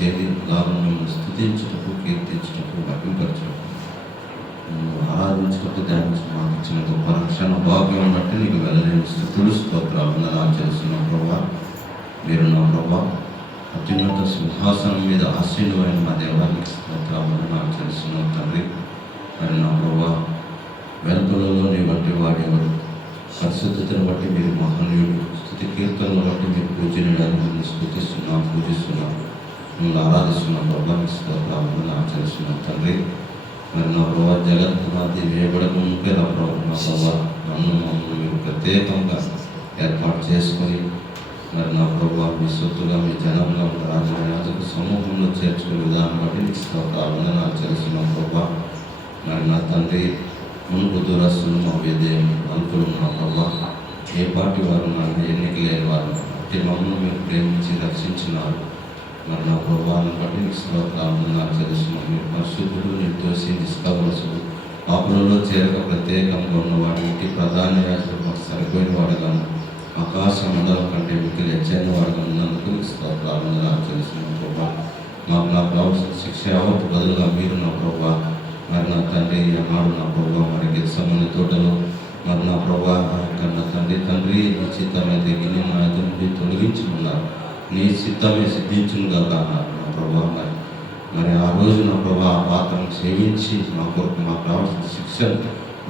చేరి మిమ్మల్ని స్తుతించుటకు, కీర్తించుటకు, మహిమపరచుటకు, ఆరాధించుటకు, ధ్యానించడం మాకు ఇచ్చిన గొప్ప రక్షణ భాగ్యం బట్టి నీకు వెళ్ళలేని స్తుతులు, స్తోత్రాలు, వందనాలు చేస్తున్నాం ప్రభా. మీరు నా ప్రభా అత్యున్నత సింహాసనం మీద ఆశీనువైన మా దేవానికి స్తోత్రాలు, వందనాలు చేస్తున్నాం తండ్రి. మరి నా ప్రభా వెలుపలలో నీ వంటి వాడేవారు, పరిశుద్ధతను బట్టి మీరు మహనీయుడు, స్తుతి కీర్తనను బట్టి మీరు పూజనీయుడు. మిమ్మల్ని స్తుతిస్తున్నాం, పూజిస్తున్నాం, మిమ్మల్ని ఆరాధిస్తున్నాం ప్రభా. స్తోత్రాలు, వందనాలు చేస్తున్నాం తండ్రి. మరి నా ప్రభా జగత్తునాది వేయబడక మునిపే నా ప్రభా మమ్మల్ని మీరు ప్రత్యేకంగా ఏర్పాటు చేసుకొని మరి నా ప్రభా మీ సొత్తుగా, మీ జనంగా, రాజు సమూహంలో చేర్చుకునే విధానం బట్టి నీకు స్తోత్రాలు, వందనాలు చేస్తున్నాం ప్రభా. మరి నా తండ్రి మునుపు దూరస్తులు, మా విధేయం అల్పులు నా ప్రభా, ఏ పార్టీ వారు నాకు ఎన్నిక లేని వారు అట్టి మమ్మల్ని మీరు ప్రేమించి రక్షించినారు. మరి నా ప్రభావాన్ని బట్టి నీకు స్తోత్రాలు, వందనాలు చేస్తున్నాం. మీరు పరిశుద్ధుడు, నిర్దోషి, నిష్కల్మషుడు, పాపులలో చేరక ప్రత్యేకంగా ఉన్నవాడు, ఇంటి ప్రధాన యాజకుడు మాకు సరిపోయిన వాడుగాను, ఆకాశ మండలం కంటే మీకు హెచ్చైన వాడుగా ఉన్నందుకు నీకు స్తోత్రాలు, వందనాలు చేస్తున్నాం ప్రభా. మాకు నా ప్రభు శిక్ష యావత్తు బదులుగా మీరు నా ప్రభా మరి నా తండ్రి అన్నాడు నా ప్రభా మరి గెత్సెమనే తోటలో మరి నా ప్రభా నా తండ్రి నీ చిత్తమైతే గిన్నె మా ఎదురు నుండి తొలగించుకున్నారు, నీ చిత్తమే సిద్ధించునుగా అన్నారు నా ప్రభా. మరి ఆ రోజు నా ప్రభా ఆ పాత్రను సేవించి మా కొరకు మాకు రావాల్సిన శిక్షను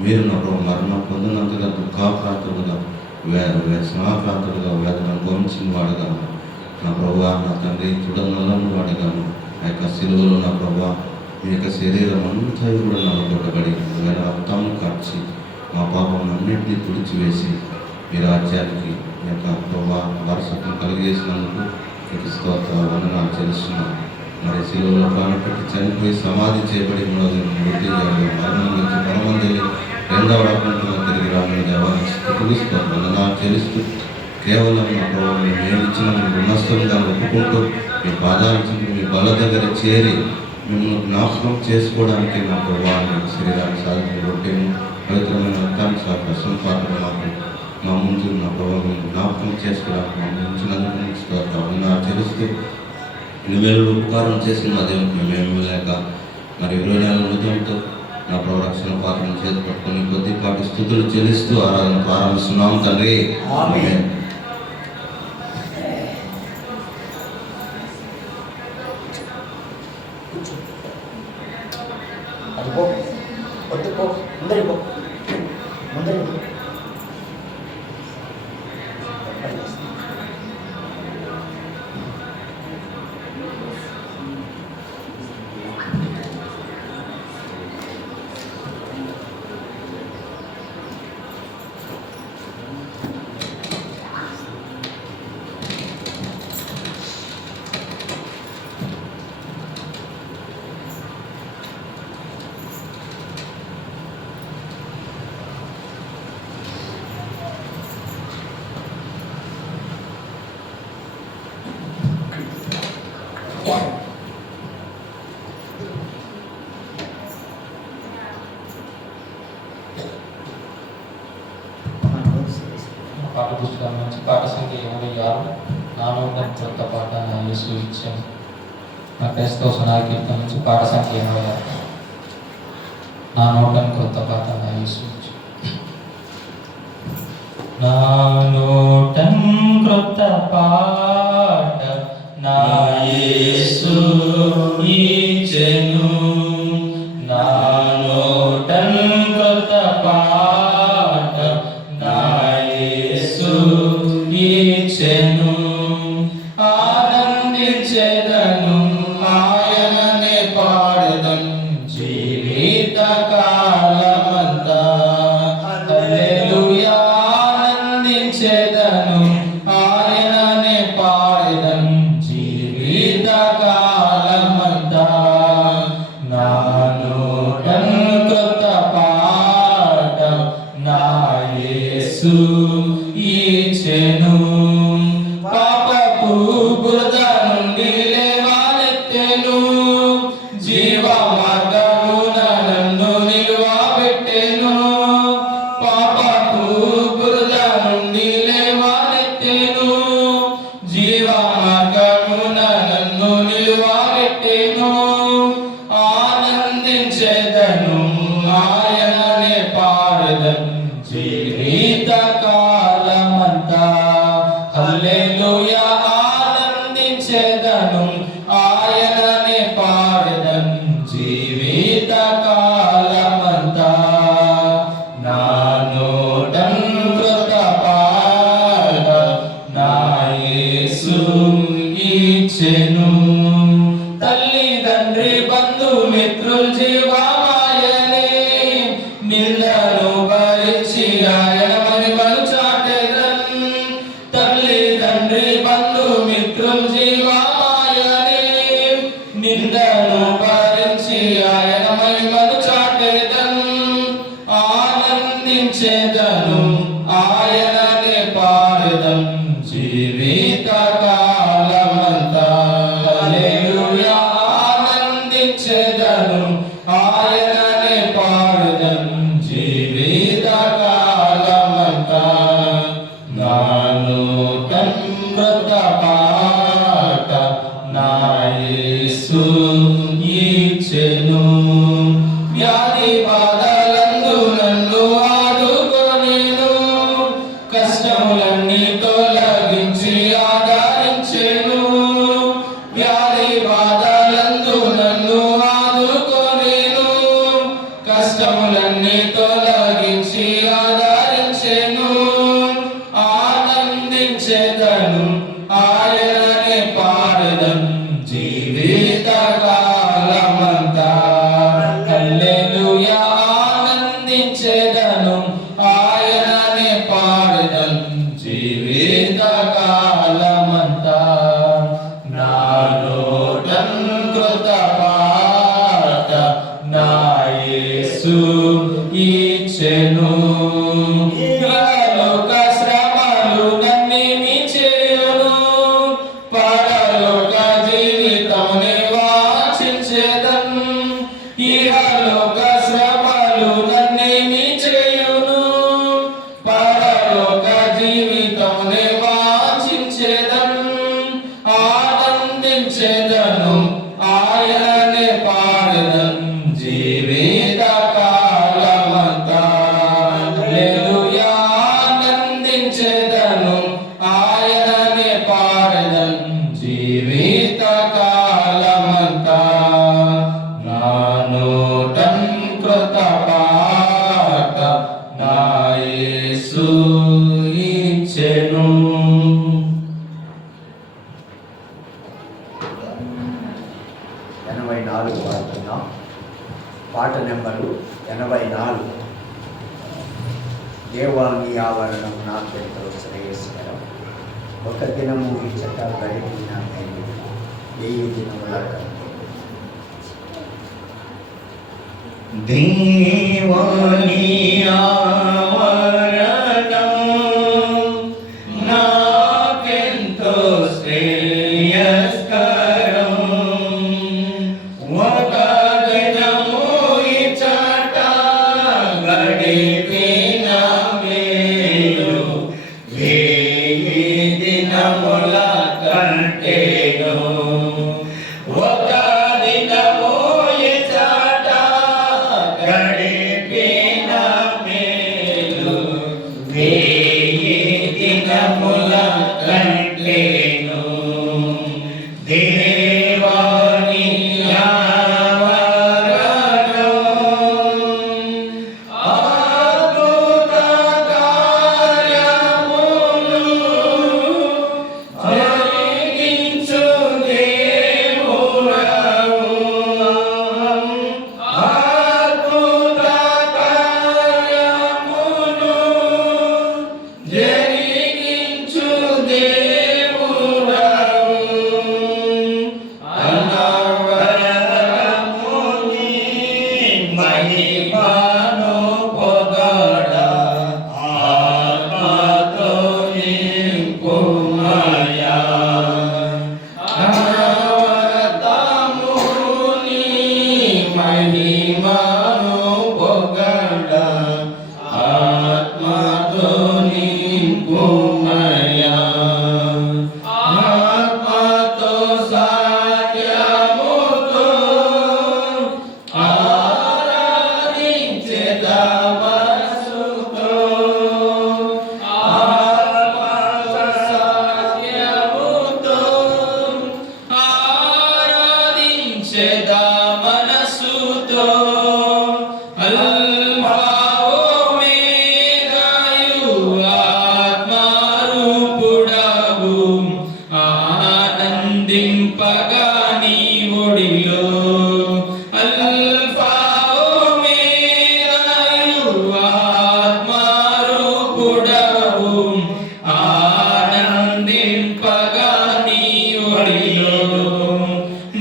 మీరు నా ప్రభా మరణం పొందినంతగా దుఃఖాప్రాంతులుగా వ్యసనాప్రాంతులుగా వేదన అనుభవించిన వాడుగా నా ప్రభా నా తండ్రి చూడనల్లని వాడుగాను ఆ యొక్క సిలువలో నా ప్రభా మీ యొక్క శరీరం అంతా కూడా నలగొట్టబడి రక్తం కార్చి మా పాపం అన్నింటినీ తుడిచివేసి మీ రాజ్యానికి మీ యొక్క ప్రభా వారసత్వం కలిగజేసినందుకు మీకు స్తోత్రాలు, వందనాలు చేస్తున్నాం. మరి శిలువలో ప్రాణపెట్టి చనిపోయి సమాధి చేయబడి మృతి మరణం నుంచి పరమందిని రెండవ రకంగా తిరిగి రామని దేవానికి స్తుతిస్తూ వందనాలు చేస్తూ కేవలం మా ప్రభావ మేము ఇచ్చిన మీ రుణస్థులుగా ఒప్పుకుంటూ మీ పాదాలు మీ బల దగ్గర చేరి మిమ్మల్ని జ్ఞాపకం చేసుకోవడానికి నా ప్రభావాన్ని శరీరాన్ని సాధించిన రొట్టెను పవిత్రమైన రక్తాన్ని ప్రశ్న పాత్ర మాకు మా ముందు నా ప్రభావం జ్ఞాపకం చేసుకోవడానికి మా ఉంచినందుకు వందనాలు చేస్తూ ఇన్ని ఉపకారం చేసిన మా దేవునికి మేము లేక మరి 24 హృదయంతో నా ప్రభు రక్షణ పాత్రను చేతి పట్టుకొని కొద్దిపాటి స్థుతులు చెల్లిస్తూ ఆరాధన ప్రారంభిస్తున్నాం తండ్రి. ఆమేన్. పాఠ పుస్తకం నుంచి పాఠ సంఖ్య 86 నానూట కొత్త పాట నా యేసు ఇచ్చాను. నా క్రైస్తవ సనాల కీర్తన నుంచి పాఠ సంఖ్య 86 నా నోటన్ కొత్త పాట నా యేసు ఇచ్చాను. నా నోటన్ కొత్త పాట నా యేసు ఇచ్చెను. నా నోటన్ కొత్త పాట నా యేసు ఇచ్చెను. ఆనందించెదను ఆయననే పాడెదను జీవిత కాలమంతా. హల్లెలూయా ఆనందించెదను ఆయననే పాడెదను జీవిత కాలమంతా. నా నోటన్ కొత్త పాట నా యేసు ఇచ్చెను. పాపపు బురద నుండి లేవనెత్తెను. జీవ మార్గమున నన్ను నిలువబెట్టెను. పాపపు బురద నుండి లేవనెత్తెను. జీవ మార్గమున నన్ను నిలువ పెట్టెను, ఆనందించెదను ఆయననే పాడెదను జీవిత కాలమంతా. హల్లెలూయా ఆనందించెదను ఆయననే పాడెదను జీవిత కాలమంతా. నా నోటన్ కృత పాట నా యేసు ఇచ్చెను. తల్లిదండ్రి బంధుమిత్రులు జీవమాయనే నిందను భరించి ఆయన మహిమను చాటెదన్. తల్లిదండ్రి బంధుమిత్రులు జీవమాయనే నిందను భరించి ఆయన మహిమను చాటెదన్. ఆనందించెదను ఆయననే పాడెదన్ జీవిత కాలమంతా. హల్లెలూయా ఆనందించెదను ఆయననే పాడెదన్ జీవిత కాలమంతా. నా నూతన కృత పాట నా యేసు ఇచ్చెను. వ్యాధి బాధలందు నన్ను ఆదుకొనెను, కష్టములన్నీ తొలగించి ఆదరించెను. వ్యాధి బాధలందు నన్ను ఆదుకొనెను, కష్టములన్నీ తొలగించి ఆదరించెను. ఆనందించెదను ఆయననే పాడెదను జీవిత కాలమంతా. హల్లెలూయా ఆనందించెదను ఆయననే పాడెదను జీవిత కాలమంతా. నా నోటన్ కృత పాట నా యేసు ఇచ్చెను. ఇహలోక శ్రమలు నన్నేమి చేయును, పరలోక జీవితమునే వాంఛించెదన్. ఇహలోక శ్రమలు నన్నేమి చేయును, పరలోక జీవితమునే వాంఛించెదన్. ఆనందించెదను ఆయననే పాడెదన్ జీవిత కాలమంతా. హల్లెలూయా ఆనందించెదను ఆయననే పాడెదన్ జీవిత కాలమంతా. నా నోటన్ కృత పాట నా యేసు ఇచ్చెను. 84 పాడుతున్నాం. పాట నెంబరు 84. దేవాన్ని ఆవరణం నాకెంతో శ్రేయస్కరం, ఒక దినము ఇచ్చట గడిపిన నేను 1000 దినముల కంటే. దేవాని ఆవరణం నాకెంతో శ్రేయస్కరం, ఒక దినము ఇచ్చట గడిపిన మేలు 1000 దినముల కంటేను. ఒక దినము ఇచ్చట గడిపిన మేలు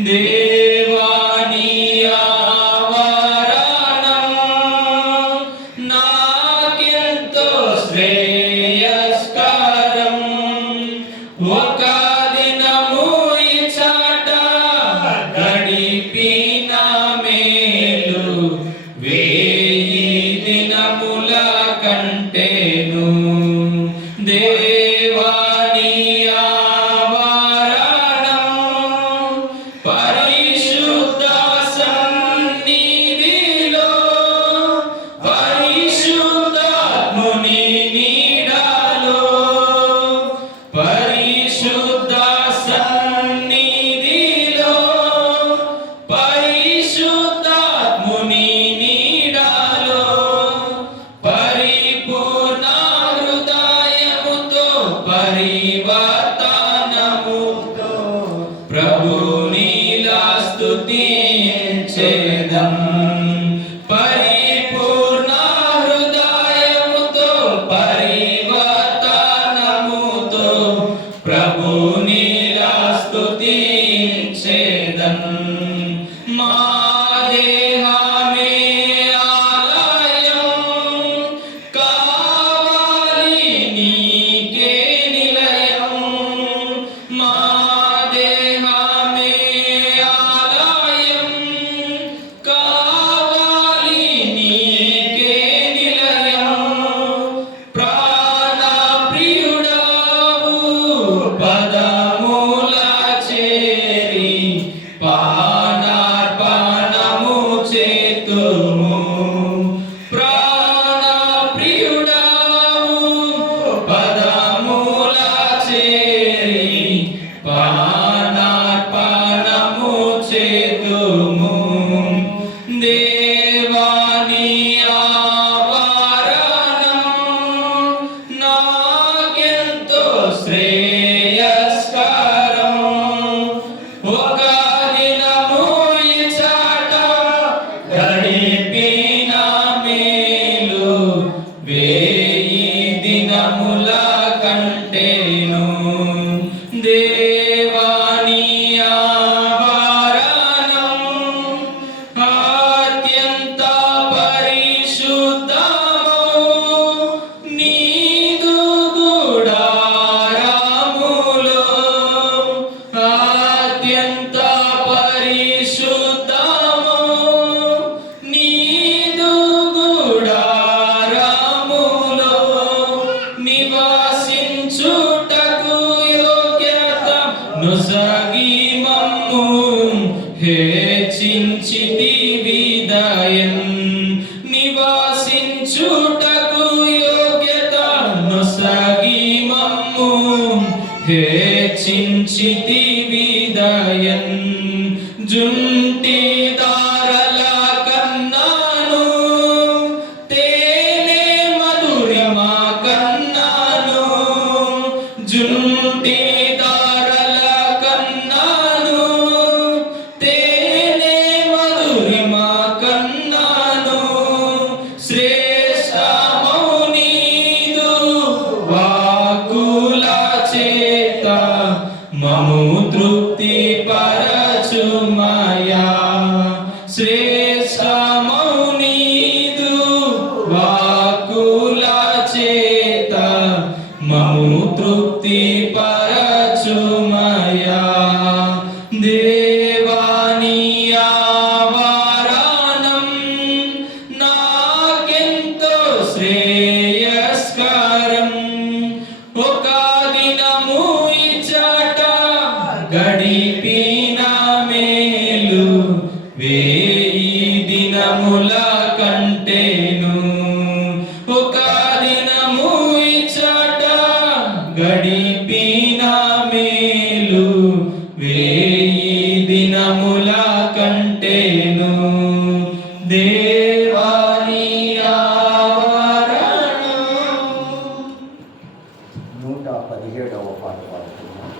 దేవాని ఆవరణం నాకెంతో శ్రేయస్కరం. ఒక దినము ఇచ్చట గడిపిన మేలు వేయి దినముల కంటేను. దేవాని ఆవరణం పరిశుద్ధ సన్నిధిలో పరిశుద్ధాత్ముని నీడలో పరిశుద్ధ సన్నిధిలో పరిశుద్ధాత్ముని నీడలో పరిపూర్ణ హృదయముతో పరివర్తనముతో ప్రభునిలా స్తుతించెదం. పరిపూర్ణ హృదయముతో పరివర్తనముతో ప్రభునిలా స్తుతించెదం. మా దేహమే ఆలయం కావాలి నీకే నిలయం. మా దేహమే ఆలయం కావాలి నీకే నిలయం. ప్రాణ ప్రియుడావు పదముల చేరి పానార్పణము చేతుము. ప్రాణ ప్రియుడావు పదముల చేరి పానార్పణము చేతుము. దేవాని ఆవరణం నాకెంతో శ్రేయస్కరం. ఒక దినము ఇచ్చట గడిపిన మేలు వేయి దినముల కంటేను. దేవాని ఆవరణం అత్యంత పరిశుద్ధము నీదు గుడారములో. అత్యంత పరిశుద్ధము నీదు గుడారములో నివాసించుటకు యోగ్యత నొసగి మమ్ము హెచ్చించితివి దయన్. నివాసించుటకు యోగ్యత నొసగి మమ్ము హెచ్చించితివి దయన్. జుంటి దారల కన్నాను తేనె మధురిమ కన్నాను. జుంటి దారల కన్నాను తేనె మధురిమ కన్నాను. శ్రేష్టమౌ నీదు వాక్కుల చేత మము తృప్తి పరచుమయా. శ్రేష్టమౌ నీదు వాక్కుల చేత మము తృప్తి పరచుమయా. దేవాని ఆవరణం నాకెంతో శ్రేయస్కరం. ఒక దినము ఇచ్చట గడిపిన మేలు వేయి దినముల కంటేను. ఒక దినము ఇచ్చట గడిపిన మేలు వేయి దినముల కంటేను. దేవాని ఆవరణం. 117వ పాట పాడుతున్నాం.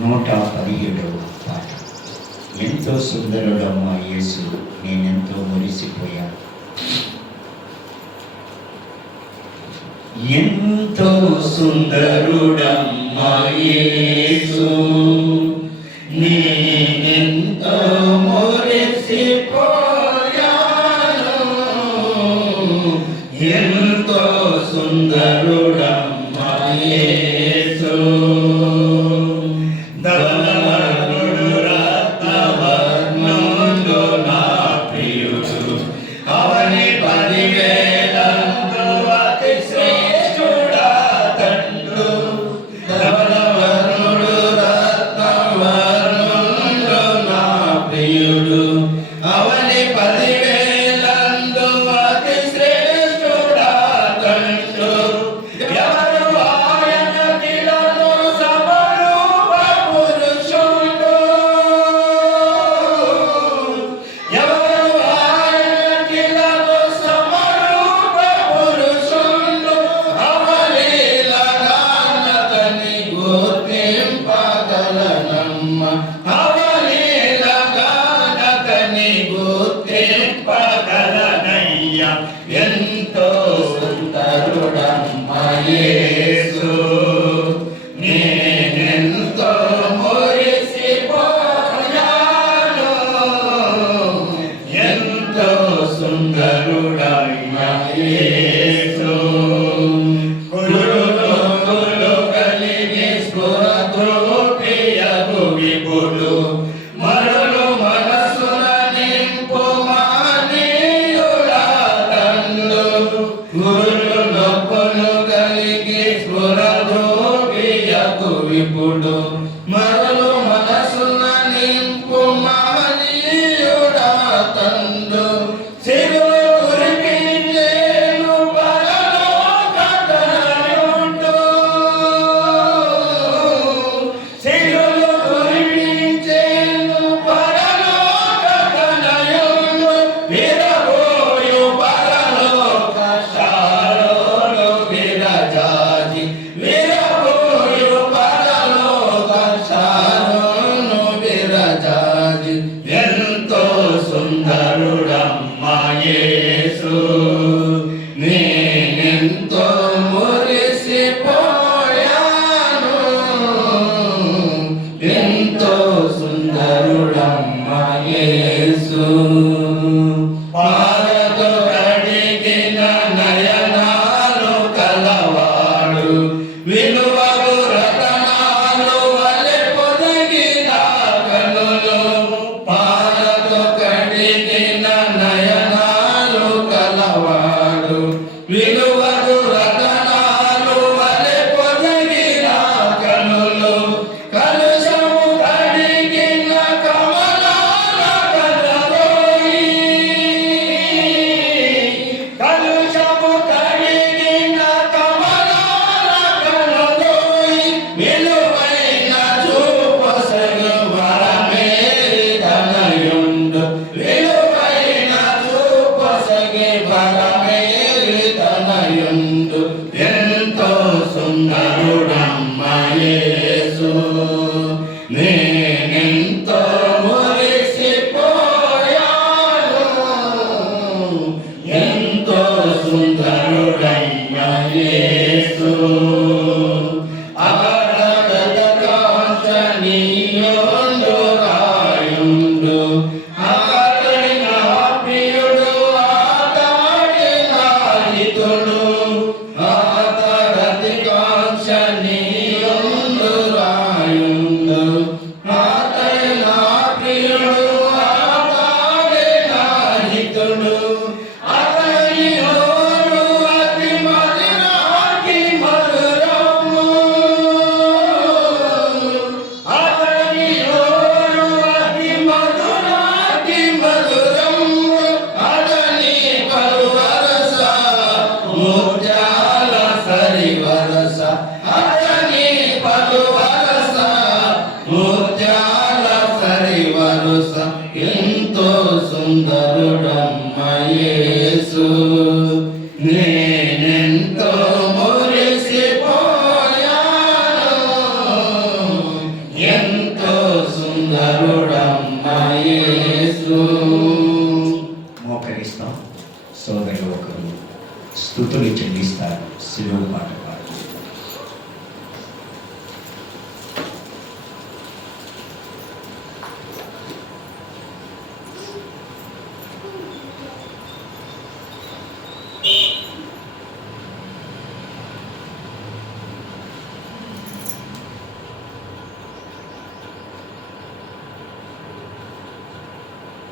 117వ పాట. ఎంతో సుందరుడమ్మా యేసు, నేనెంతో మురిసిపోయా. ఎంతో సుందరుడమ్మా యేసు, నీ నేనెంతో మురిసిపోయాను. ఎంతో సుందరుడమ్మ యేసు. ధవళవర్ణుడు రత్నవర్ణుడు నా ప్రియుడు. అవని 10,000 అతి శ్రేష్ఠుడాతడు. ధవళవర్ణుడు రత్నవర్ణుడు నా ప్రియుడు. అవని 10,000 అతి శ్రేష్ఠుడాతడు. ఎవరు ఆయనకిలను సమరూప పురుషుడు. ఎవరు ఆయనకిలను సమరూప పురుషుడు. అవలీలగానతని గుర్తింపగలనమ్మ. అవలీలగానతని గుర్తింపగలనయ్య. ఎంతో సుందరుడమ్మ యేసు. నేనెంతో మురిసిపోయాను. ఎంతో సుందరుడమ్మ యేసు. కురులు కలిగి స్ఫురద్రూపియగు విపుడు. మరులు మనసున నింపు మానీయుడాతడు. గురులు నొప్పులు కలిగి స్ఫురద్రూపియగు విపుడు. మరులు మనసున నింపు మానీయుడాతడు. సిరులు కురిపించేను పరలోకధనుడు. సిరులు కురిపించేను పరలోకధనుడు. విరబోయు పరలోక శాలోలు విరజాజి. విరబోయు పరలోక శాలోను విరజాజి. ఎంతో సుందరుడమ్మ యేసు. నేనెంతో మురిసిపోయాను. ఎంతో సుందరుడమ్మ యేసు. పాదతో కడిగిన నయనాలు కలవాడు. విలువలు రతనాలు వలె పొదిగిన కనులు. పాదతో కడిగిన నయనాలు కలవాడు. విలువలు రతనాలు వలె పొదిగిన కనులు. కలుషము కడిగిన కమలాల కలలోయి. కలుషము కడిగిన కమలాల కలలోయి. విలువైన చూపసగు వరమేరి తనయుండు. విలువైన చూపసగి వరమేరి తనయుండు. ఎంతో సుందరుడమ్మ యేసు. నేనెంతో మురిసిపోయాను. ఎంతో సుందరుడమ్మ యేసు. అగరగద కాంచనీయుండు రాయుండు. అతడి నా ప్రియుడు. అతడి నా హితుడు. అతడతి కాంచనీయుండు రాయుండు. అతడి నా ప్రియుడు. అతడి నా హితుడు. అతని నోరు అతి మధురాతి మధురము. అతని నోరు అతి మధురాతి మధురము. అతని పలువరస ముత్యాల సరివరస. అతని పలువరస ముత్యాల సరివరస. ఎంతో సుందరుడమ్మ యేసు. నేనెంతో మురిసిపోయాను. ఎంతో సుందరుడమ్మ యేసు. మోకరిస్తాం. సోదరులు ఒకరు స్తుతులు చెల్లిస్తారు. శిలువ పాట పాడు.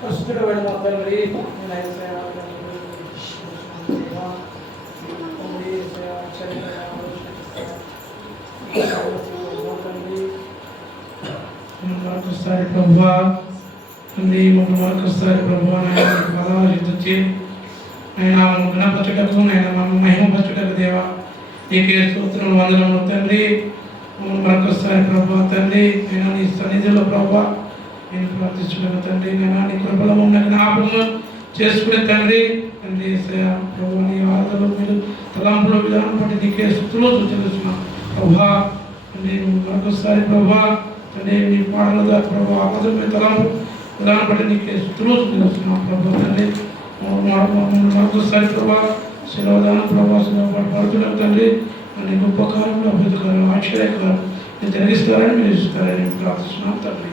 పరిశుద్ధుడు వెళ్ళి మా తండ్రి మరొకసారి ప్రభువా తండ్రి మరొకసారి ప్రభువా పదవులు ఎత్తుచ్చి ఆయన గుణపరచుటకు నేను మహిమపరచుటకు దేవా నీకే స్తోత్రం వందనములు తండ్రి మరొకసారి ప్రభువా తండ్రి నేను నీ సన్నిధిలో ప్రభువా నేను ప్రార్థించుకున్నాను తండ్రి నేను నీ కృపలో ఉన్న జ్ఞాపకం చేసుకునే తండ్రి తండ్రి ప్రభు నీ ఆదరణ మీరు తలంపుల విధానం బట్టి నీకే స్థుతులు సూచిస్తున్నాను ప్రభా తండ్రి మరొకసారి ప్రభా తండ్రి నీ పాటల ద్వారా ప్రభు ఆదరణ మీ తలంపు విధానం బట్టి నీకే స్థుతులు సూచిస్తున్నాను ప్రభు తండ్రి మరొకసారి ప్రభా శిలవదానం ప్రభా పడుతున్నాం తండ్రి నీ గొప్ప కాలంలో అద్భుతకాలం ఆశ్చర్యకాలం మీరు జరిగిస్తారని మీరు ఇస్తారని ప్రార్థిస్తున్నాం తండ్రి.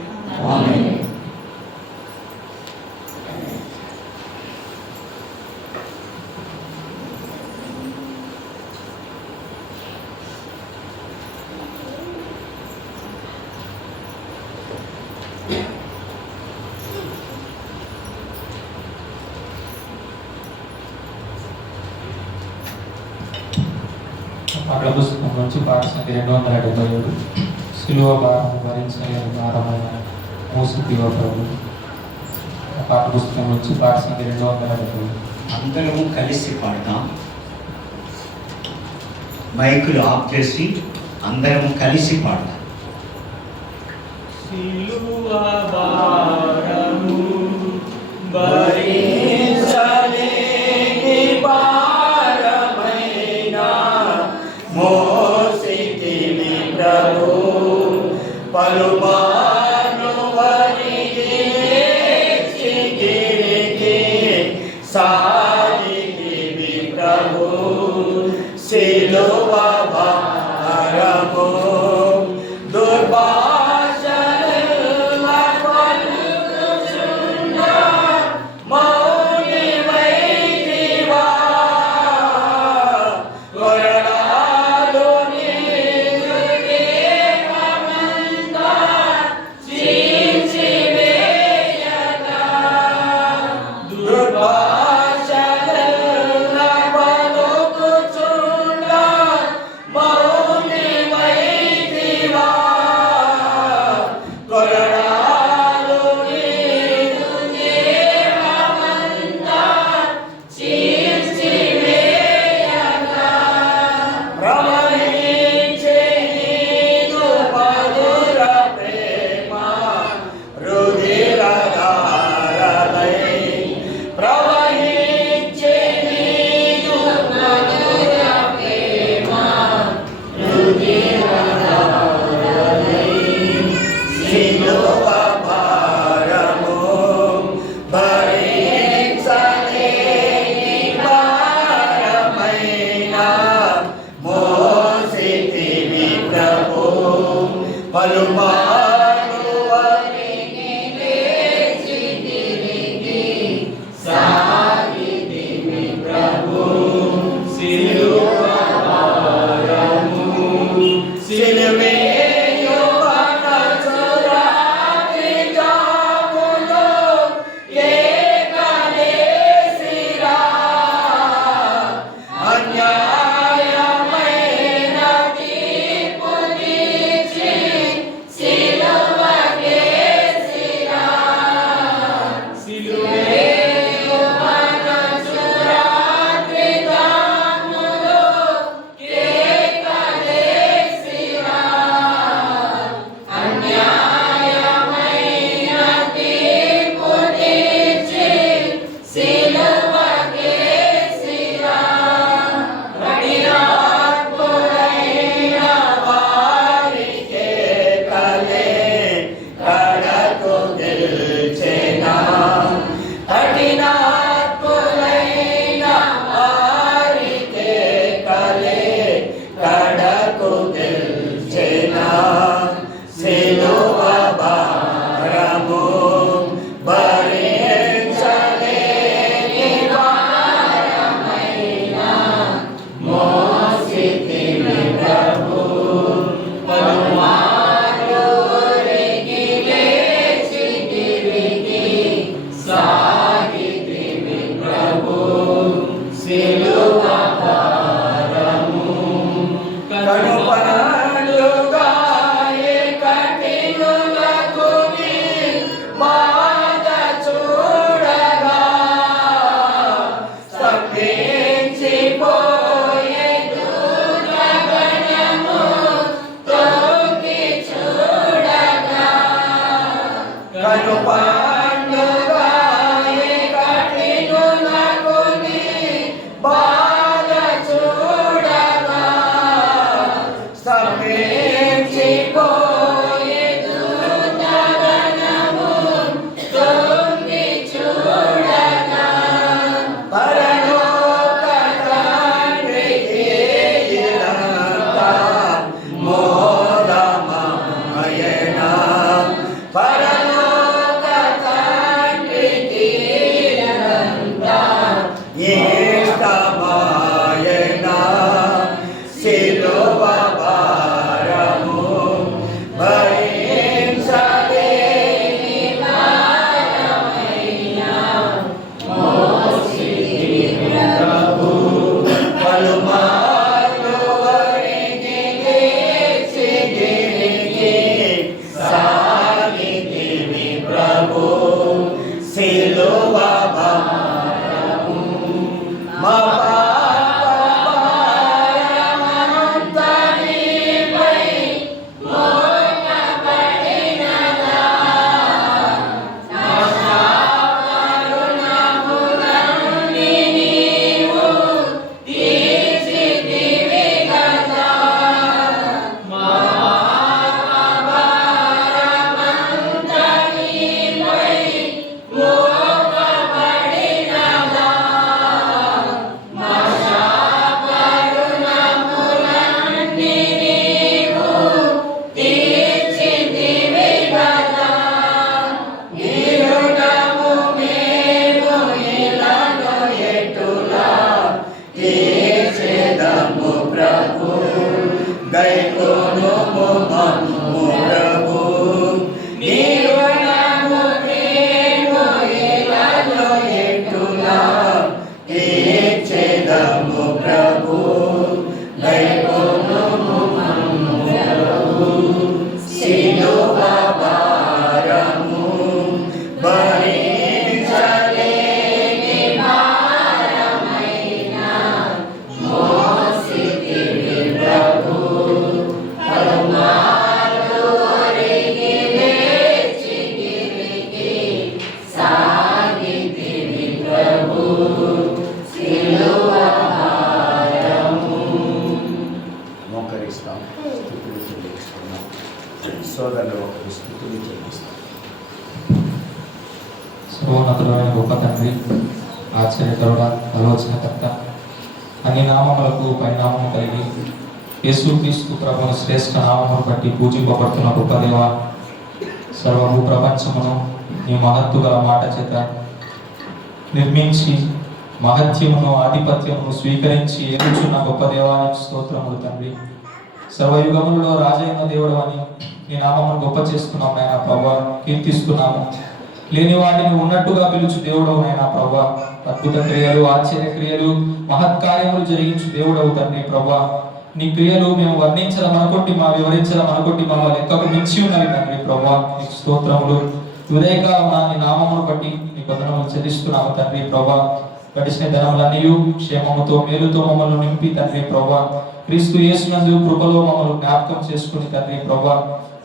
పాటల పుస్తకం నుంచి పాట సంఖ్య 277 సిలువ భారం భరించలేని భారమైన మోసుతివ ప్రభు. పాట పుస్తకం నుంచి పాట సంఖ్య 277. అందరము కలిసి పాడతాం. మైకులు ఆఫ్ చేసి అందరము కలిసి పాడతాం. సిలువ భారము భరించలేని భారమైన మోసితివి ప్రభు పలుమార్లు వరిగిరికి సాగితివి ప్రభు సిలువ భారము దుర్భాషల కొల్ల సోదరులు ఒకరు స్తుతులు చెల్లిస్తారు. సర్వోన్నతుడైన గొప్ప తండ్రి, ఆశ్చర్యకరుడ, ఆలోచనకర్త, అన్ని నామములకు పరిణామము కలిగి యేసుక్రీస్తు ప్రభువుని శ్రేష్ఠ నామమును బట్టి పూజింపబడుతున్న గొప్ప దేవ, సర్వభూ ప్రపంచమును నీ మహత్తు గల మాట చేత నిర్మించి మహత్యమును ఆధిపత్యమును స్వీకరించి ఏలుచున్న గొప్ప దేవానికి స్తోత్రములు తండ్రి. సర్వయుగములలో రాజైన దేవుడు అని నీ నామమును గొప్ప చేసుకున్నాము నాయన ప్రభువా, కీర్తిస్తున్నాము. లేని వాటిని ఉన్నట్టుగా పిలుచు దేవుడవు నాయన ప్రభువా, అద్భుత క్రియలు, ఆశ్చర్య క్రియలు, మహత్కార్యములు జరిగించు దేవుడవు తండ్రి ప్రభువా. నీ క్రియలు మేము వర్ణించడం అనుకోటి, మా వివరించడం అనుకోటి, మా లెక్కకు మించి ఉన్నవి తండ్రి ప్రభువా. నీకు స్తోత్రములు. ఉదయకాలం నీ నామమును బట్టి నీ వందనములు చెల్లిస్తున్నాము తండ్రి ప్రభువా. గడిచిన దినములన్నీ క్షేమముతో మేలుతో మమ్మల్ని నింపి తండ్రి ప్రభువా, క్రీస్తు యేసునందు కృపలో మమ్మల్ని జ్ఞాపకం చేసుకుని తండ్రి ప్రభువా,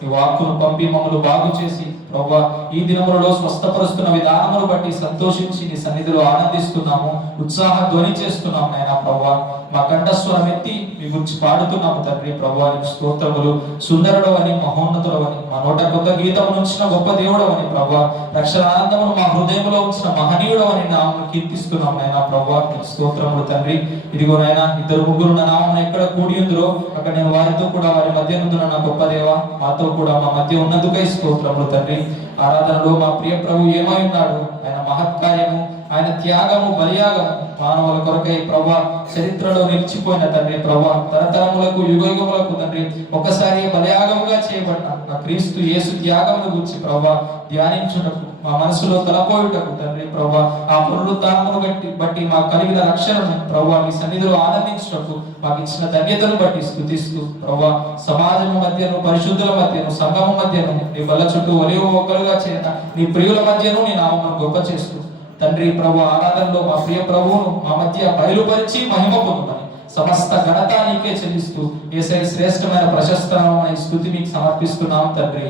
ఈ వాక్కును పంపి మమ్మల్ని బాగు చేసి ప్రభువా, ఈ దినములలో స్వస్థపరుస్తున్న విధానమును బట్టి సంతోషించి నీ సన్నిధిలో ఆనందిస్తున్నాము, ఉత్సాహ ధ్వని చేస్తున్నాము నాయన ప్రభువా. మా కంఠస్వరం ఎత్తి మీ గురించి పాడుతున్నాము తండ్రి ప్రభువా. నీకు స్తోత్రములు. సుందరుడవని, మహోన్నతుడవని, మా నోట కొత్త గీతము ఉంచిన గొప్ప దేవుడవని ప్రభువా, రక్షణ ఆనందమును మా హృదయంలో ఉంచిన మహనీయుడవని నామమును కీర్తిస్తున్నాము నాయన ప్రభువా. నీకు స్తోత్రములు తండ్రి. ఇదిగో నాయన, ఇద్దరు ముగ్గురు నా నామమున ఎక్కడ కూడి ఉందరో అక్కడ నేను వారితో కూడా వారి మధ్య నుందున నా గొప్ప దేవ, మాతో కూడా మా మధ్య ఉన్నందుకై స్తోత్రములు తండ్రి. ఆరాధనలో మా ప్రియ ప్రభు ఏమై ఉన్నాడు, ఆయన మహత్కార్యము, ఆయన త్యాగము, బలియాగము మానవుల కొరకై ప్రభా చరిత్రలో నిలిచిపోయిన తండ్రి ప్రభా, తరతరములకు యుగయుగములకు తండ్రి ఒకసారి బలియాగముగా చేయబడిన ఆ క్రీస్తు యేసు త్యాగమును గురించి ప్రభా ధ్యానించుటకు, మా మనసులో తలపోయుటకు తండ్రి ప్రభా, ఆ పునరుత్థానమును బట్టి మాకు కలిగిన రక్షణను ప్రభా మీ సన్నిధిలో ఆనందించుటకు మాకు ఇచ్చిన ధన్యతను బట్టి స్తుతిస్తూ ప్రభా, సమాజము మధ్యను, పరిశుద్ధుల మధ్యను, సంఘము మధ్యను, నీ బల్ల చుట్టూ ఒలివ మొక్కలుగా చేరిన నీ ప్రియుల మధ్యను నీ నామమును గొప్ప చేస్తూ తండ్రి ప్రభు, ఆరాధనలో మా ప్రియ ప్రభువును మా మధ్య బయలుపరిచి మహిమ పొందుమని సమస్త ఘనత నీకే చెల్లిస్తూ యేసయ్య శ్రేష్టమైన ప్రశస్తమైన స్తుతి మీకు సమర్పిస్తున్నాం తండ్రి.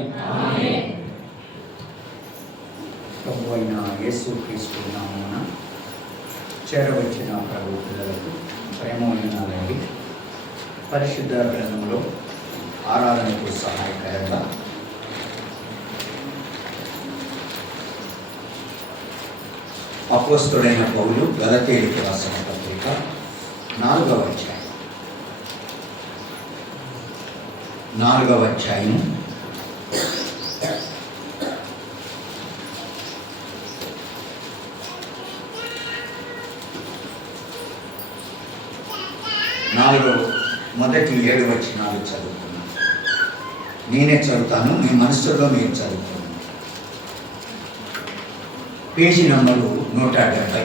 ప్రభు అయిన యేసుక్రీస్తు నామమున చేరవచ్చిన ప్రభు పిల్లలకు ప్రేమవందనాలండి. పరిశుద్ధ గ్రంథంలో ఆరాధనకు సహాయకరంగా అపోస్తలుడైన పౌలు గలతీయులకు రాసిన పత్రిక 4వ అధ్యాయం మొదటి 7 వచనాలు చదువుకున్నాను. నేనే చదువుతాను, మీ మనసులో మీరు చదువుకున్నాను. Page number 170.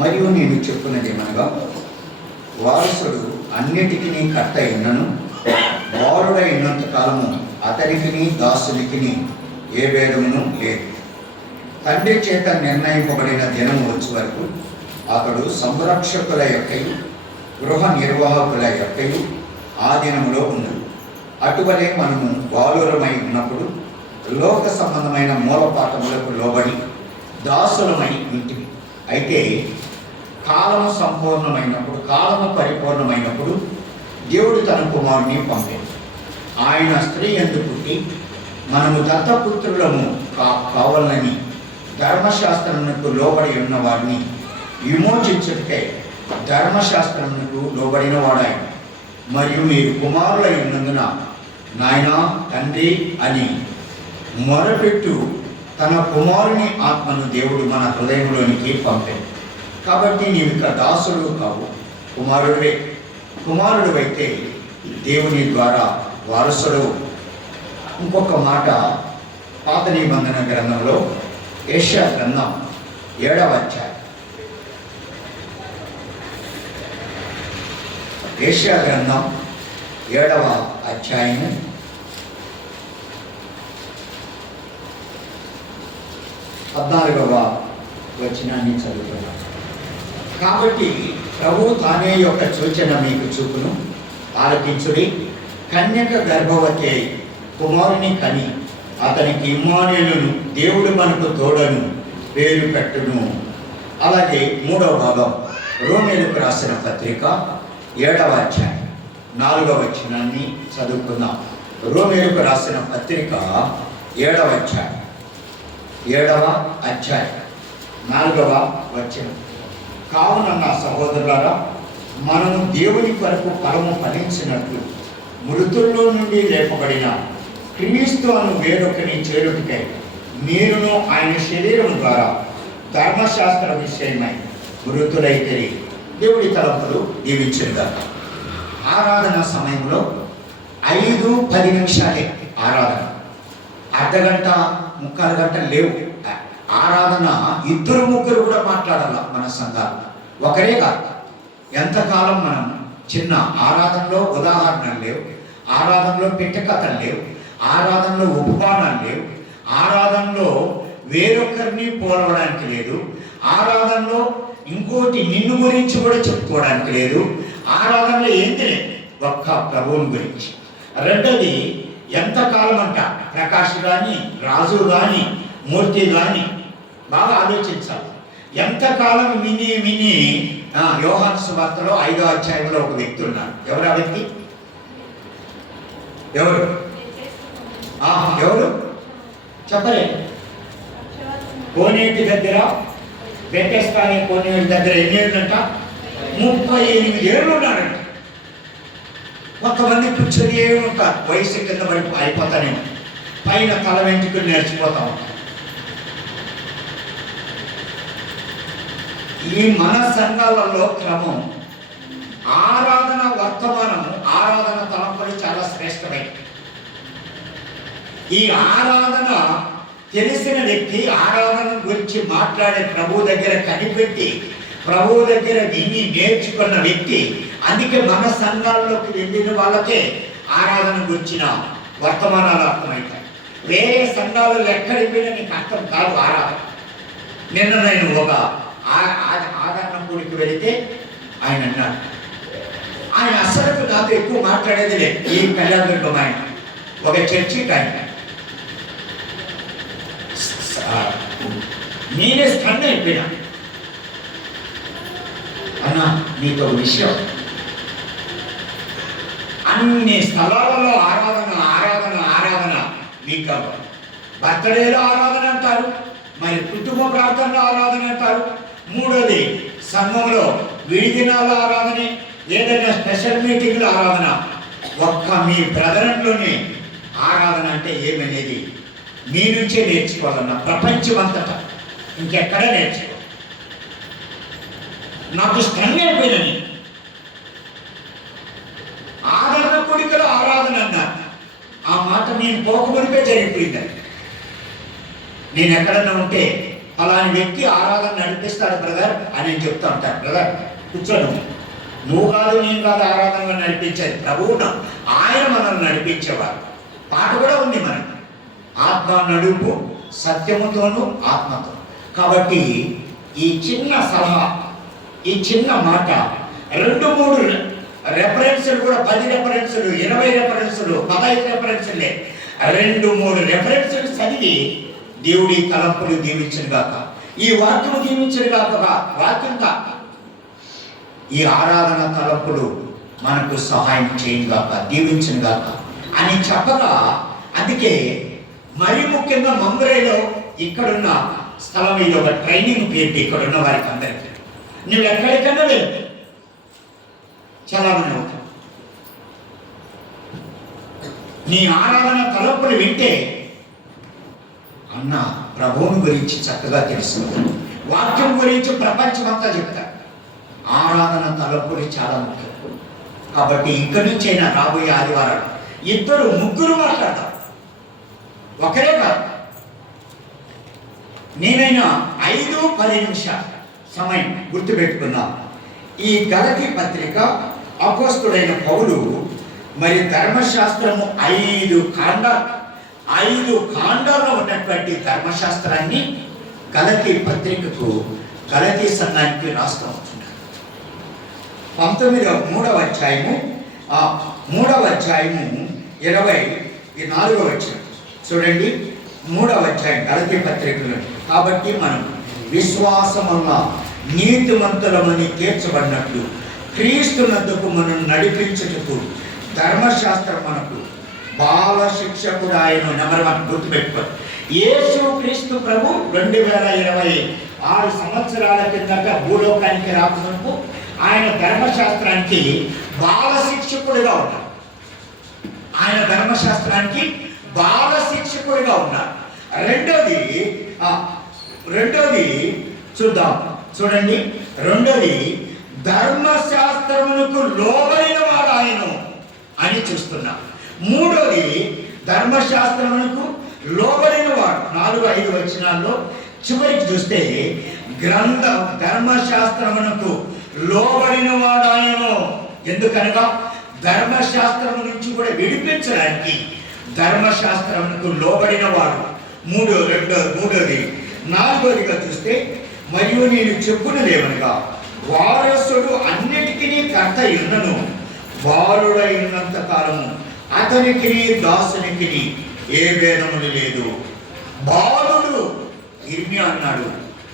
మరియు నేను చెప్పున్నది ఏమనగా, వారసుడు అన్నిటికీ కర్త అయినను వారుడై ఉన్నంత కాలము అతనికి దాసునికి ఏ భేదమును లేదు. తండ్రి చేత నిర్ణయింపబడిన దినం వచ్చే వరకు అతడు సంరక్షకుల యొక్కయు గృహ నిర్వాహకుల యొక్కయు ఆ దినములో ఉన్నది. అటువలే మనము బాలురమై ఉన్నప్పుడు లోక సంబంధమైన మూలపాఠములకు లోబడి దాసులమై ఇంటివి. అయితే కాలము పరిపూర్ణమైనప్పుడు దేవుడు తన కుమారుని పంపాడు. ఆయన స్త్రీ యందు పుట్టి మనము దత్తపుత్రులము కావాలని ధర్మశాస్త్రమునకు లోబడి ఉన్న వారిని విమోచించుటకై ధర్మశాస్త్రమునకు లోబడిన వాడాయన. మరియు మీరు కుమారులై ఉన్నందున నాయనా, తండ్రి అని మొరపెట్టు తన కుమారుని ఆత్మను దేవుడు మన హృదయంలోనికి పంపాడు. కాబట్టి నీవిక దాసుడు కావు, కుమారుడు అయితే దేవుని ద్వారా వారసుడు. ఇంకొక మాట పాత నిబంధన గ్రంథంలో యెషయా గ్రంథం 7వ అధ్యాయం. యెషయా గ్రంథం 7వ అధ్యాయం 14వ వచనాన్ని చదువుతున్నాను. కాబట్టి ప్రభు తానే యొక్క సూచన మీకు చూపును, ఆలకించుడి. కన్యక గర్భవతి కుమారుని కని అతనికి ఇమ్మానుయేలును, దేవుడు మనకు తోడను పేరు పెట్టును. అలాగే 3వ భాగం రోమీయులకు రాసిన పత్రిక 7వ అధ్యాయం 4వ వచనాన్ని చదువుకుందాం. రోమీయులకు రాసిన పత్రిక 7వ అధ్యాయం 4వ వచనం. కావున నా సహోదరులారా, మనము దేవుని కొరకు ఫలము ఫలించినట్లు మృతుల్లో నుండి లేపబడిన క్రీస్తు అను వేరొకని చేరుటకై మీరును ఆయన శరీరం ద్వారా ధర్మశాస్త్ర విషయమై మృతులైతే దేవుడి తలంపులు దీవించుగా. ఆరాధన సమయంలో 5-10 నిమిషాలే ఆరాధన, అర్ధగంట 3/4 గంట లేవు. ఆరాధన 2-3 కూడా మాట్లాడాల. మన సంఘాలు ఒకరే కాదు. ఎంతకాలం మనం చిన్న ఆరాధనలో ఉదాహరణలు లేవు, ఆరాధనలో పెట్టకథలు లేవు, ఆరాధనలో ఉపమానాలు లేవు, ఆరాధనలో వేరొకరిని పోలవడానికి లేదు, ఆరాధనలో ఇంకోటి నిన్ను గురించి కూడా చెప్పుకోవడానికి లేదు. ఆరాధనలో ఏంటి లేదు, ఒక్క ప్రభువుని గురించి. రెండోది, ఎంతకాలం అంట ప్రకాష్ కానీ, రాజు కానీ, మూర్తి కానీ బాగా ఆలోచించాలి. ఎంతకాలం విని యోహాను సువార్తలో 5వ అధ్యాయంలో ఒక వ్యక్తి ఉన్నాడు. ఎవరు ఆ వ్యక్తి? ఎవరు చెప్పలే. కోనేటి దగ్గర, బెతెస్దా అనే కోనేటి దగ్గర ఎన్ని ఏళ్ళంట? 38 ఏళ్ళు ఉన్నాడంట. కొంతమంది కూర్చొని ఉంటారు, వయసు కింద అయిపోతానేమో, పైన తల వెంట్రుకలు నేర్చిపోతాం. ఈ మన సంఘాలలో క్రమం, ఆరాధన వర్తమానము, ఆరాధన తలంపులు చాలా శ్రేష్టమైనది. ఈ ఆరాధన తెలిసిన వ్యక్తి ఆరాధన గురించి మాట్లాడే ప్రభు దగ్గర కనిపెట్టి ప్రభు దగ్గర విని నేర్చుకున్న వ్యక్తి. అందుకే మన సంఘాల్లోకి వెళ్ళిన వాళ్ళకే ఆరాధన గురించిన వర్తమానాలు అర్థమవుతాయి. వేరే సంఘాలలో ఎక్కడికి పోయినా నీకు అర్థం కాదు ఆరాధన. నిన్న నేను ఒక ఆదరణ కూడికి వెళితే ఆయన అన్నాడు, ఆయన అసలు నాతో ఎక్కువ మాట్లాడేది లేదు. ఈ కళ్యాణదుర్గం ఆయన ఒక చర్చికి ఆయన నేనే స్టన్ అయిపోయినా. అన్నా నీతో విషయం, అన్ని స్థలాలలో ఆరాధన ఆరాధన ఆరాధన. మీకు బర్త్డేలో ఆరాధన అంటారు, మరి కుటుంబ ప్రార్థనలో ఆరాధన అంటారు, మూడోది సంఘంలో విడి దినాల్లో ఆరాధన, ఏదైనా స్పెషల్ మీటింగ్లో ఆరాధన. ఒక్క మీ బ్రదరంలోనే ఆరాధన అంటే ఏమనేది మీ నుంచే నేర్చుకోవాలన్న, ప్రపంచం అంతటా ఇంకెక్కడా నేర్చుకో. నాకు స్ట్రంగ్ అయిపోయిందని ఆదరణ కొడుకుల ఆరాధన అన్నారు. ఆ మాట నేను పోకమునిపే జరిగిపోయిందని. నేను ఎక్కడన్నా ఉంటే అలాంటి వ్యక్తి ఆరాధన నడిపిస్తాడు బ్రదర్ అని నేను చెప్తా ఉంటాను. బ్రదర్ కూర్చోను, నువ్వు కాదు నేను కాదు ఆరాధనగా నడిపించేది, ప్రభువు ఆయన మనల్ని నడిపించేవారు. పాట కూడా ఉంది మనకి, ఆత్మ నడుపు సత్యముతోనూ ఆత్మతో. కాబట్టి ఈ చిన్న సలహా, ఈ చిన్న మాట, 2-3 రెఫరెన్సులు కూడా, 10 రెఫరెన్సులు, 20 రెఫరెన్సులు, 15 రెఫరెన్సులే, 2-3 రెఫరెన్సులు చదివి దేవుడి తలంపులు దీవించను గాక, ఈ వాక్యము దీవించను గాక, వాక్యం కాక ఈ ఆరాధన తలంపులు మనకు సహాయం చేయను గాక, దీవించను గాక అని చెప్పగా, అందుకే మరి ముఖ్యంగా మంగరైలో ఇక్కడున్న స్థలం ఇది ఒక ట్రైనింగ్ పీరియడ్. ఇక్కడున్న వారికి అందరికీ నువ్వు ఎక్కడికన్నా వెళ్ళు, చలామణి అవుతావు. నీ ఆరాధన తలంపులు వింటే అన్న ప్రభువుని గురించి చక్కగా తెలుసుకుంటాడు, వాక్యం గురించి ప్రపంచమంతా చెప్తాడు. ఆరాధన తలంపులు చాలా ముఖ్యం. కాబట్టి ఇక్కడి నుంచి అయినా రాబోయే ఆదివారాలు 2-3 మాట్లాడతాం, ఒకరే కాదు. నేనైనా 5-10 నిమిషాలు సమయం గుర్తుపెట్టుకున్నా. ఈ గలతీ పత్రిక అపోస్తుడైన పౌలు మరి ధర్మశాస్త్రము 5 కాండాల్లో ఉన్నటువంటి ధర్మశాస్త్రాన్ని గలతీ పత్రికకు, గలతీ సంఘానికి రాస్తూ ఉంటున్నారు. 3వ అధ్యాయము 24వ వచనం చూడండి. 3వ అధ్యాయం గలతీ పత్రికలో. కాబట్టి మనం విశ్వాసం వల్ల నీతిమంతులమని తీర్చబడినట్లు క్రీస్తునందుకు మనం నడిపించుటకు ధర్మశాస్త్రం మనకు బాల శిక్షకుడు ఆయన. నెంబర్ 1 గుర్తుపెట్టుకోండి. యేసు క్రీస్తు ప్రభు 2026 సంవత్సరాల కిందట భూలోకానికి రాకముందు ఆయన ధర్మశాస్త్రానికి బాల శిక్షకుడిగా ఉన్నారు. ఆయన ధర్మశాస్త్రానికి బాల శిక్షకుడిగా ఉన్నారు. రెండోది చూద్దాం, చూడండి. రెండోది ధర్మశాస్త్రమునకు లోబడిన వాడు ఆయన అని చూస్తున్నాం. మూడోది ధర్మశాస్త్రమునకు లోబడిన వాడు. 4-5 వచనాల్లో చివరికి చూస్తే ధర్మశాస్త్రమునకు లోబడిన వాడు ఆయన. ఎందుకనగా ధర్మశాస్త్రము నుంచి కూడా విడిపించడానికి ధర్మశాస్త్రమునకు లోబడిన వాడు. మూడోది. 4వదిగా చూస్తే మరియు నేను చెప్పునదేమనగా వారసుడు అన్నిటికీ కర్త ఉన్నను, బాలుడై ఉన్నంత కాలము అతనికి దాసునికి ఏ భేదములు లేదు. బాలుడు ఇర్మియా అన్నాడు,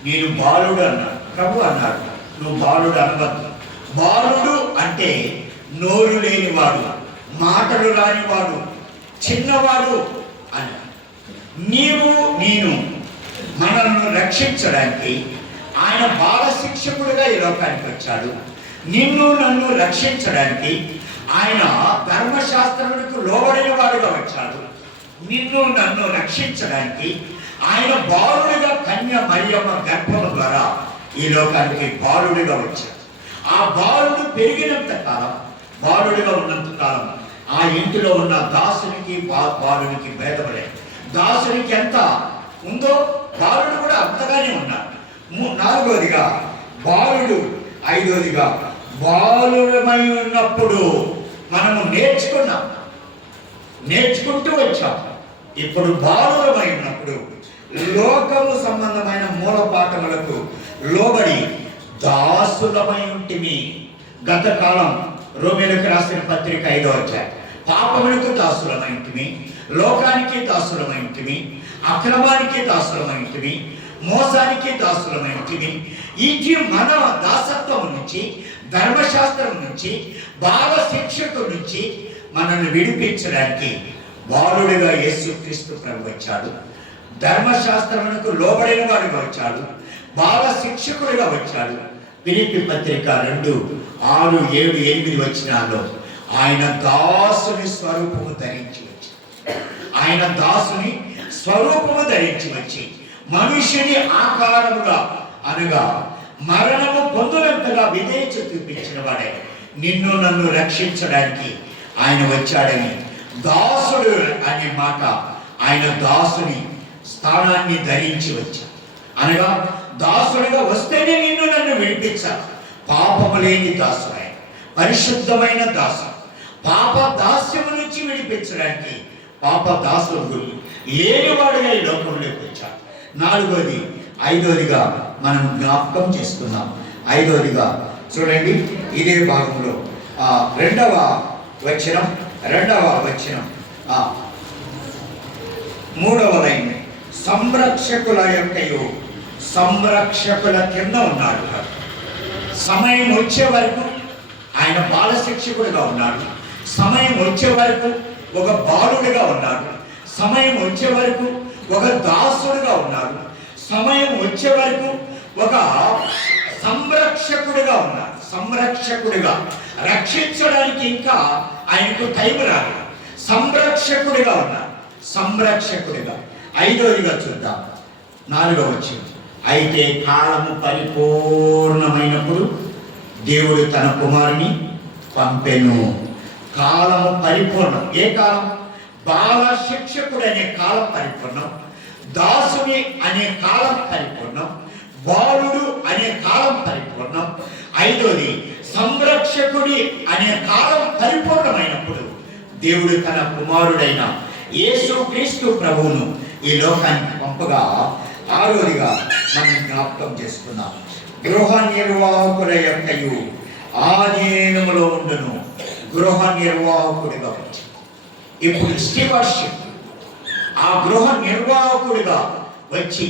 నేను బాలుడు అన్నాడు. ప్రభు అన్నాడు నువ్వు బాలుడు అనవద్దు. బాలుడు అంటే నోరు లేనివాడు, మాటలు రానివాడు, చిన్నవాడు అని. నీవు నేను మనల్ని రక్షించడానికి ఆయన బాల శిక్షకుడిగా ఈ లోకానికి వచ్చాడు. నిన్ను నన్ను రక్షించడానికి ఆయన ధర్మశాస్త్రములకు లోబడిన వాడుగా వచ్చాడు. నిన్ను నన్ను రక్షించడానికి ఆయన బాలుడిగా కన్య మరియమ్మ గర్భం ద్వారా ఈ లోకానికి బాలుడిగా వచ్చాడు. ఆ బాలుడు పెరిగినంత కాలం, బాలుడిగా ఉన్నంత కాలం ఆ ఇంటిలో ఉన్న దాసునికి బాలునికి భేదపడలేదు. దాసునికి ఎంత ఉందో బాలుడు కూడా అంతగానే ఉన్నాడు. 4వదిగా బాలుడు. 5వదిగా బాలుడమై ఉన్నప్పుడు మనము నేర్చుకుంటూ వచ్చాం. ఇప్పుడు బాలుడమై ఉన్నప్పుడు లోకము సంబంధమైన మూలపాఠములకు లోబడి దాసులమై ఉంటిమి. గత కాలం రోమీయులకు రాసిన పత్రిక 5వ అధ్యాయం. పాపములకు దాసులమై ఉంటిమి, లోకానికి దాసులమై ఉంటిమి, అక్రమానికి దాసులమై ఉంటిమి, మోసానికి దాసులమైంటివి. ఇటు మన దాసత్వం నుంచి, ధర్మశాస్త్రం నుంచి, బాల శిక్షకు నుంచి మనల్ని విడిపించడానికి బాలుడిగా యేసుక్రీస్తు ప్రభు వచ్చాడు. ధర్మశాస్త్రమునకు లోబడిన వాడిగా వచ్చాడు. బాల శిక్షకుడిగా వచ్చాడు. ఫిలిప్పీ పత్రిక 2:6, 7, 8 వచనాల్లో ఆయన దాసుని స్వరూపము ధరించి వచ్చి, ఆయన దాసుని స్వరూపము ధరించి వచ్చి మనుషుని ఆకారముగా అనగా మరణము పొందినంతగా విధేయత చూపించిన వాడే నిన్ను నన్ను రక్షించడానికి ఆయన వచ్చాడని, దాసుడు అనే మాట ఆయన దాసుని స్థానాన్ని ధరించి వచ్చాడు. అనగా దాసుడిగా వస్తేనే నిన్ను నన్ను విడిపించాలి. పాపము లేని దాసుడు ఆయన, పరిశుద్ధమైన దాసుడు. పాప దాస్యము నుంచి విడిపించడానికి పాప దాసుడు లేనివాడుగా ఈ లోకంలోకి వచ్చాడు. 4వది, 5వదిగా మనం జ్ఞాపకం చేసుకున్నాం. 5వదిగా చూడండి, ఇదే భాగంలో 2వ వచనం 3వ లైన్, సంరక్షకుల యొక్కయు సంరక్షకుల కింద ఉన్నాడు. సమయం వచ్చే వరకు ఆయన బాల శిక్షకుడిగా ఉన్నాడు. సమయం వచ్చే వరకు ఒక బాలుడిగా ఉన్నాడు. సమయం వచ్చే వరకు ఒక దాసుడిగా ఉన్నాడు. సమయం వచ్చే వరకు ఒక సంరక్షకుడిగా ఉన్నాడు. సంరక్షకుడిగా రక్షించడానికి ఇంకా ఆయనకు టైం రాదు. సంరక్షకుడిగా ఉన్నాడు. సంరక్షకుడిగా. 5వదిగా చూద్దాం, 4వ వచనం. అయితే కాలము పరిపూర్ణమైనప్పుడు దేవుడు తన కుమారుని పంపెను. కాలము పరిపూర్ణం. ఏ కాలం? బాల శిక్షకుడు అనే కాలం పరిపూర్ణం, దాసుని అనే కాలం పరిపూర్ణం, బాలుడు అనే కాలం పరిపూర్ణం. 5వది, సంరక్షకుడి అనే కాలం పరిపూర్ణమైనప్పుడు దేవుడు తన కుమారుడైన యేసుక్రీస్తు ప్రభువును ఈ లోకానికి పంపగా 6వదిగా మనం జ్ఞాపకం చేసుకున్నాం. గృహ నిర్వాహకుల యొక్కయు ఆధీనములో ఉండును. గృహ నిర్వాహకుడిగా వచ్చి ఇప్పుడు స్టీవర్షిప్, ఆ గృహ నిర్వాహకుడిగా వచ్చి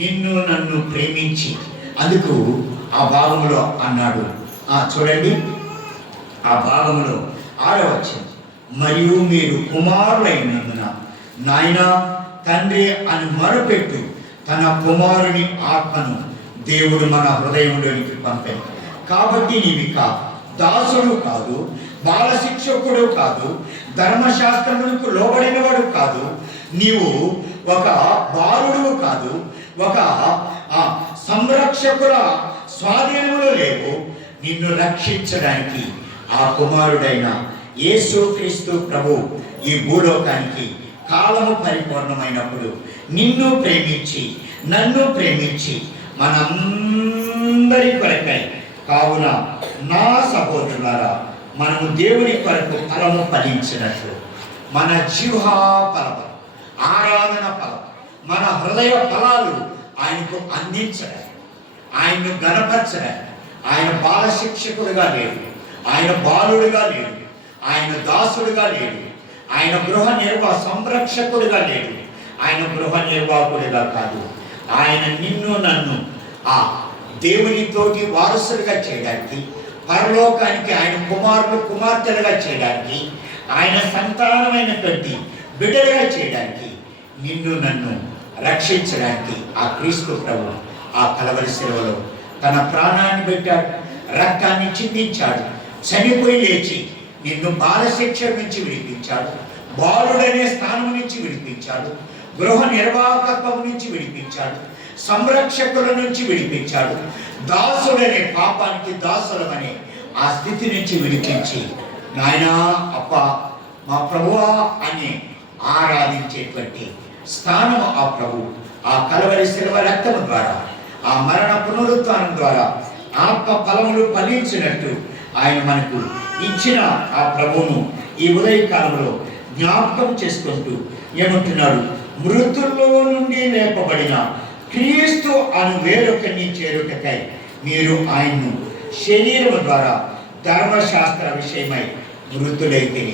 నిన్ను నన్ను ప్రేమించి, అందుకు ఆ భాగంలో అన్నాడు. చూడండి, ఆ భాగంలో 6వ వచనం, మరియు మీరు కుమారులైనందున నాయనా తండ్రి అని మొరపెట్టు తన కుమారుని ఆత్మను దేవుడు మన హృదయంలోనికి పంపాడు. కాబట్టి నీవిక దాసుడు కాదు, బాల శిక్షకుడు కాదు, ధర్మశాస్త్రములకు లోబడినవాడు కాదు, నీవు ఒక బాలుడు కాదు, ఒక సంరక్షకుల స్వాధీనములో లేవు. నిన్ను రక్షించడానికి ఆ కుమారుడైన యేసుక్రీస్తు ప్రభు ఈ భూలోకానికి కాలము పరిపూర్ణమైనప్పుడు నిన్ను ప్రేమించి నన్ను ప్రేమించి మనందరి కొరకై. కావున నా సహోదరులారా, మనము దేవుని కొరకు ఫలము ఫలించినట్లు మన జీవా ఫలము, ఆరాధన ఫలం, మన హృదయ ఫలాలు ఆయనకు అందించడానికి, ఆయన్ను గణపరచడానికి. ఆయన బాల శిక్షకుడుగా లేడు, ఆయన బాలుడుగా లేడు, ఆయన దాసుడుగా లేడు, ఆయన గృహ సంరక్షకుడిగా లేడు, ఆయన గృహ నిర్వాహకుడిగా కాదు. ఆయన నిన్ను నన్ను ఆ దేవునితోటి వారసులుగా చేయడానికి, పరలోకానికి ఆయన కుమారులు కుమార్తెలుగా చేయడానికి, ఆయన సంతానమైనటువంటి బిడ్డలుగా చేయడానికి, నిన్ను నన్ను రక్షించడానికి ఆ క్రీస్తు ప్రభు ఆ కలవరి శిలువలో తన ప్రాణాన్ని పెట్టాడు, రక్తాన్ని చిందించాడు, చనిపోయి లేచి నిన్ను బాలశిక్ష నుంచి విడిపించాడు, బాలుడనే స్థానం నుంచి విడిపించాడు, గృహ నిర్వాహకత్వం నుంచి విడిపించాడు, సంరక్షకుల నుంచి విడిపించాడు, దాసుడనే పాపానికి దాసులమనే ఆ స్థితి నుంచి విడిపించి, నాయనా అప్ప మా ప్రభువా అని ఆరాధించేటువంటి స్థానం ఆ ప్రభు ఆ కలవరి శిలువ రక్తము ద్వారా, ఆ మరణ పునరుత్థానం ద్వారా ఆత్మ ఫలములు ఫలించినట్టు ఆయన మనకు ఇచ్చిన ఆ ప్రభువును ఈ ఉదయకాలంలో జ్ఞాపకం చేసుకుంటూ ఏమంటున్నాడు? మృతుల్లో నుండి లేపబడిన క్రీస్తు అను వేరొకరిని చేరుటకై మీరు ఆయన్ను శరీరము ద్వారా ధర్మశాస్త్ర విషయమై మృతులైతే.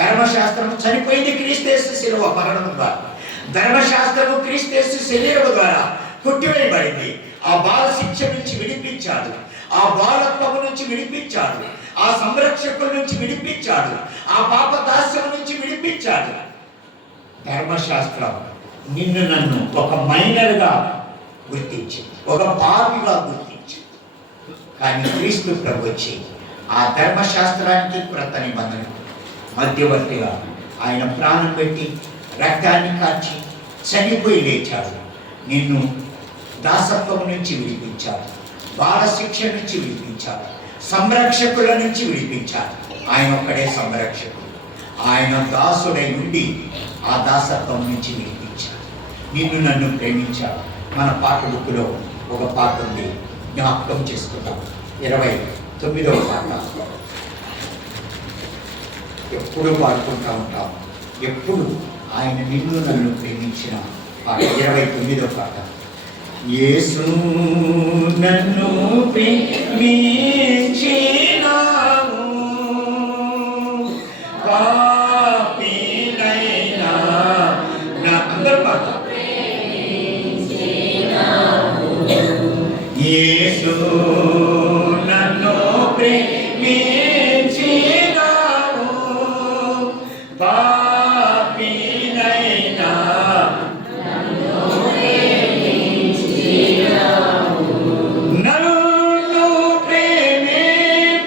ధర్మశాస్త్రము చనిపోయింది క్రీస్తు యేసు శిలువ మరణము ద్వారా, ధర్మశాస్త్రము క్రీస్తు యేసు శరీరము ద్వారా కొట్టివేయబడింది. ఆ బాల శిక్ష నుంచి విడిపించాడు, ఆ బాలత్వము నుంచి విడిపించాడు, ఆ సంరక్షకుల నుంచి విడిపించాడు, ఆ పాప దాస్యం నుంచి విడిపించాడు. ధర్మశాస్త్రం నిన్ను నన్ను ఒక మైనర్గా గుర్తించింది, ఒక పాపిగా గుర్తించింది. కానీ క్రీస్తు ప్రభు వచ్చి ఆ ధర్మశాస్త్రానికి క్రొత్త నిబంధన మధ్యవర్తిగా ఆయన ప్రాణం పెట్టి రక్తాన్ని కార్చి చనిపోయి లేచాడు. నిన్ను దాసత్వం నుంచి విడిపించాడు, బాల శిక్ష నుంచి విడిపించాడు, సంరక్షకుల నుంచి విడిపించాడు. ఆయన ఒక్కడే సంరక్షకుడు. ఆయన దాసుడై ఉండి ఆ దాసత్వం నుంచి విడిపించాడు. నిన్ను నన్ను ప్రేమించాడు. మన పాట బుక్లో ఒక పాట ఉంది, జ్ఞాపకం చేసుకుందాం. 29వ పాట ఎప్పుడు పాడుకుంటూ ఉంటాం. ఎప్పుడు ఆయన నిన్ను నన్ను ప్రేమించిన పాట 29వ పాట. యేసు నన్ను ప్రేమించినావు, పాపినైనా నా అందరూ పాట. యేసు నన్ను ప్రేమించినావు, పాపినైనా నన్ను ప్రేమింపవనవారు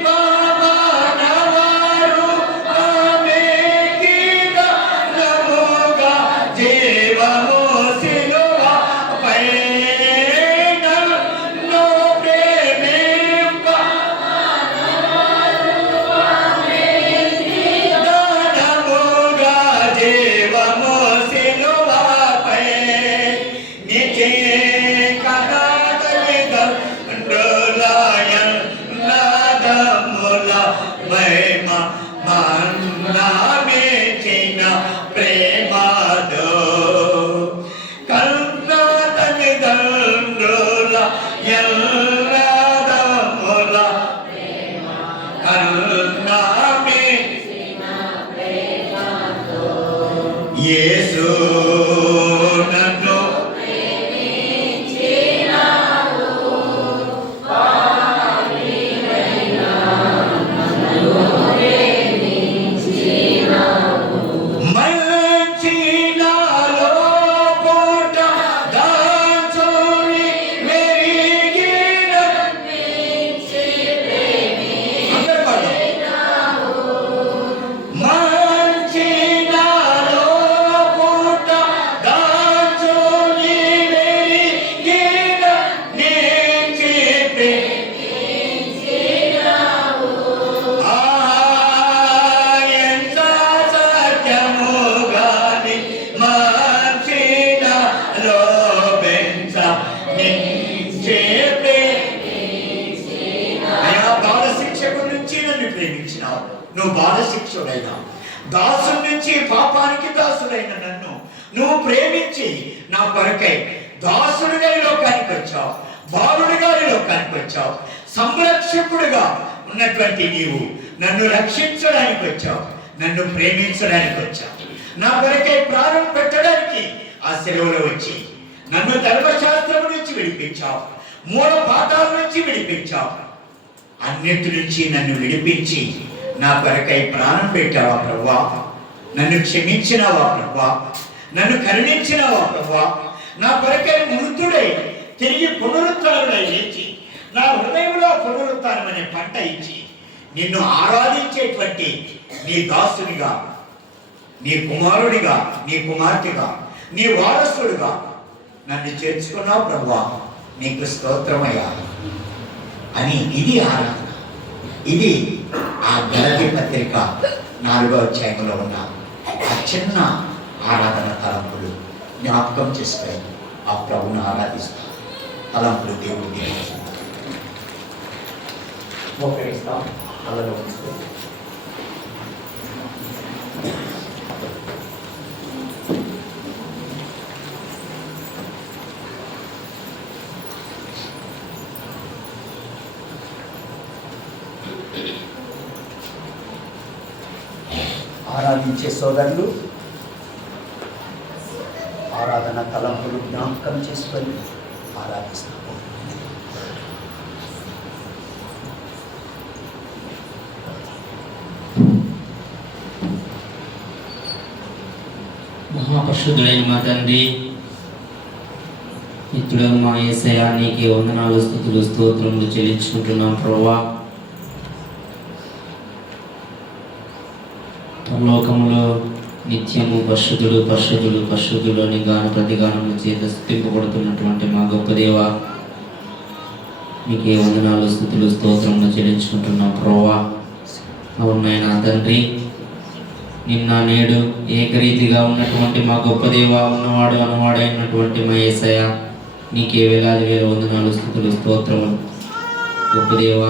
ఆమెకిద నముగా జీవము సిలువపై. నన్ను ప్రేమింపవనవారు ఆమెకిద నముగా జీవము సిలువపై. నిజే ప్రేమదో కల్నాతని దండ్రుల ఎల్లదముల కల్నామే యేసు నన్ను మంచినాలో పూట దాచుని మెరిగిన అందరూ పాడు. మంచినాలో పూట దాచుని మెరిగిన నీచి ఎంత సత్యము గాని మంచినాలో పెంచ నించే అయ్యా, బాల శిక్షకు నుంచి నన్ను ప్రేమించినావు. నువ్వు బాల శిక్షుడైనా దాసు నుంచి పాపానికి దాసుడైన నన్ను నువ్వు ప్రేమించి నా కొరకై దాసుడిగా ఈ లోకానికి వచ్చావు, బాలుడిగా ఈ లోకానికి వచ్చావు. సంరక్షకుడిగా ఉన్నటువంటి నీవు నన్ను రక్షించడానికి వచ్చావు, నన్ను ప్రేమించడానికి వచ్చావు. నా కొరకై ప్రాణం పెట్టడానికి ఆ సెలవులో వచ్చి నన్ను ధర్మశాస్త్రం నుంచి విడిపించావు, మూల పాఠాల నుంచి విడిపించావు. అన్నిటి నుంచి నన్ను విడిపించి నా కొరకై ప్రాణం పెట్టావా ప్రభువా. నన్ను క్షమించినావా ప్రభువా, నన్ను కరుణించినావా ప్రభువా. నా కొరకై మృతుడై తిరిగి పునరుత్థానుడై లేచి నా హృదయంలో పునరుత్థానం అనే పంట ఇచ్చి నిన్ను ఆరాధించేటువంటి నీ దాసునిగా, నీ కుమారుడిగా, నీ కుమార్తెగా, నీ వారసుడిగా నన్ను చేర్చుకున్నావు ప్రభువా. నీకు స్తోత్రమయ్యా అని ఇది ఆరాధన. ఇది ఆ గలతీ పత్రిక 4వ అధ్యాయంలో ఉన్న ఆ చిన్న ఆరాధన తలంపులు జ్ఞాపకం చేసుకొని ఆ ప్రభువును ఆరాధిస్తాం. తలంపులు దేవుడిని మోకరిస్తాం. అలలో ఉంచుకొని ఆరాధించే సోదరులు ఆరాధన తలంపులు జ్ఞాపకం చేసుకొని ఆరాధిస్తాము. మహాపరిశుద్ధుడైన మా తండ్రి, ఇతడు మా యేసయ్య, నీకే వందనాలు, స్తుతులు, స్తోత్రములు చెల్లించుకుంటున్నాం ప్రభువా. పరలోకములో నిత్యము పరిశుద్ధుడు పరిశుద్ధుడు పరిశుద్ధుడు అని గాన ప్రతిగానము చేత స్తుతింపబడుతున్నటువంటి మా గొప్ప దేవ, నీకే వందనాలు, స్తుతులు, స్తోత్రములు చెల్లించుకుంటున్నాం ప్రభువా. అవునైనా తండ్రి, నిన్న నేడు ఏకరీతిగా ఉన్నటువంటి మా గొప్ప దేవ, ఉన్నవాడు అనువాడైనటువంటి మా యేసయ్య, నీకే వేలాది వేల వందనాలు, స్తుతులు, స్తోత్రములు. గొప్ప దేవ,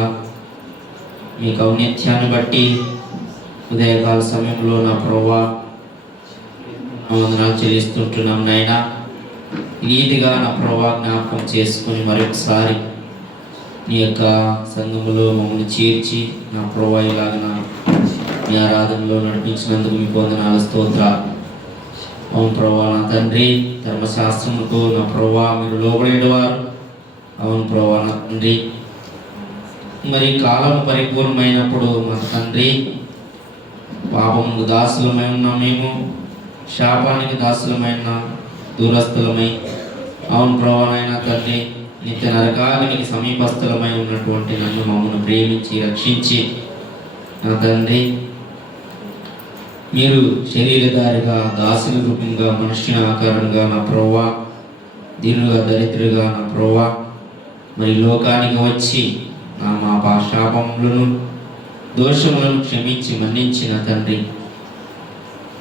మీకు ఔన్నత్యాన్ని బట్టి ఉదయకాల సమయంలో నా ప్రభువా వందనాలు చెల్లిస్తుంటున్నాం నాయనా. ఈ రీతిగా నా ప్రభువా జ్ఞాపకం చేసుకొని మరొకసారి నీ యొక్క సంఘములో మమ్మల్ని చేర్చి నా ప్రభువా ఇలాగ మీ ఆరాధనలో నడిపించినందుకు మీకు వందనాలు, స్తోత్రాలు. అవును ప్రభువా, నా తండ్రి, ధర్మశాస్త్రముకు నా ప్రభువా మీరు లోబడేవారు. అవును ప్రభువా, నా తండ్రి, మరి కాలం పరిపూర్ణమైనప్పుడు మా తండ్రి, పాపముకు దాసులమై ఉన్న మేము, శాపానికి దాసులమైన దూరస్థులమై, అవును ప్రభువా తండ్రి, నిత్య నరకానికి సమీపస్థులమై ఉన్నటువంటి నన్ను మమ్మల్ని ప్రేమించి రక్షించి నా తండ్రి, మీరు శరీరధారిగా దాసుల రూపంగా మనుష్య ఆకారంగా నా ప్రభువా, దీనుగా దరిద్రుగా నా ప్రభువా మరి లోకానికి వచ్చి మా శాపములను దోషములను క్షమించి మన్నించిన తండ్రి,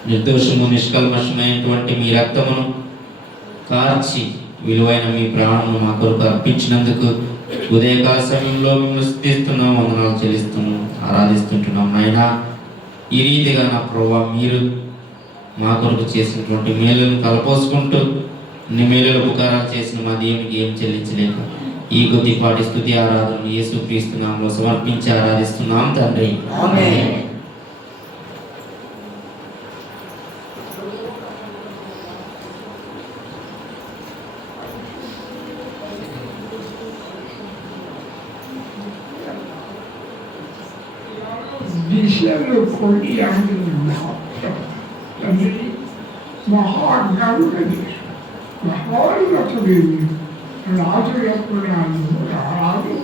నిర్దోషము నిష్కల్మషమైనటువంటి మీ రక్తమును కార్చి విలువైన మీ ప్రాణమును మా కొరకు అర్పించినందుకు ఉదయకాల సమయంలో మిమ్మల్ని స్తుతిస్తున్నాం, వందనాలు చెల్లిస్తున్నాం, ఆరాధిస్తుంటున్నాం నాయనా. ఈ రీతిగా నా ప్రభువా మీరు మా కొరకు చేసినటువంటి మేలును తలపోసుకుంటూ ఇన్ని మేలుల ఉపకారాలు చేసిన మా దేవునికి ఏం చెల్లించలేక ఈ కొద్దిపాటి స్తుతి ఆరాధన యేసుక్రీస్తు నామములో సమర్పించి ఆరాధిస్తున్నాం తండ్రి. ఆమేన్. విషయంలో కొన్ని తండ్రి మహాజ్ఞానుడని మహోన్నతుడి రాజులకు రాజు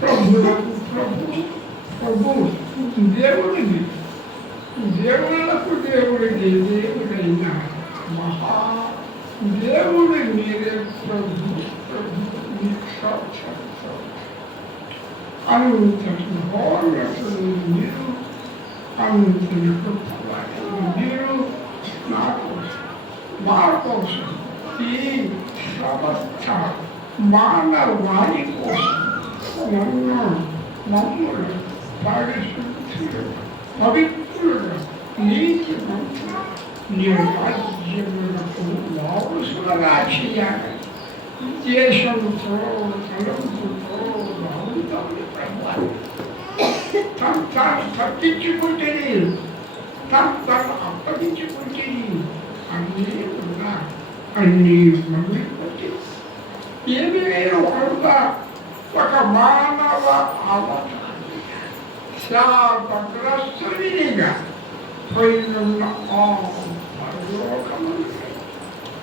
ప్రభులకు ప్రభు దేవుడిని దేవుళ్లకు దేవుడిని దేవుడైన మహా దేవుడి మీరే ప్రభు అంతటి మహోన్నతుడు మీరు, అంతటి గొప్పవాడు మీరు. నాకు మా కోసం ఈ సమస్త మానవాళి కోసం మమ్మల్ని పరిశుద్ధులు పవిత్రులు నీతిమంతులు నీ రాజ్యములకు వారసులుగా చేయాలి. దేశంతో తలంపుతో బాగుంటుంది ప్రభావం. తాను తప్పించుకుంటుంది, తాను అప్పగించుకుంటుంది. అన్నీ ఉన్నా అన్నీ మళ్ళీ ఏమి ఒకరుగా ఒక మానవ అవతారాన్ని శాపగ్రస్తునిగా పైనున్న ఆ పరలోకమును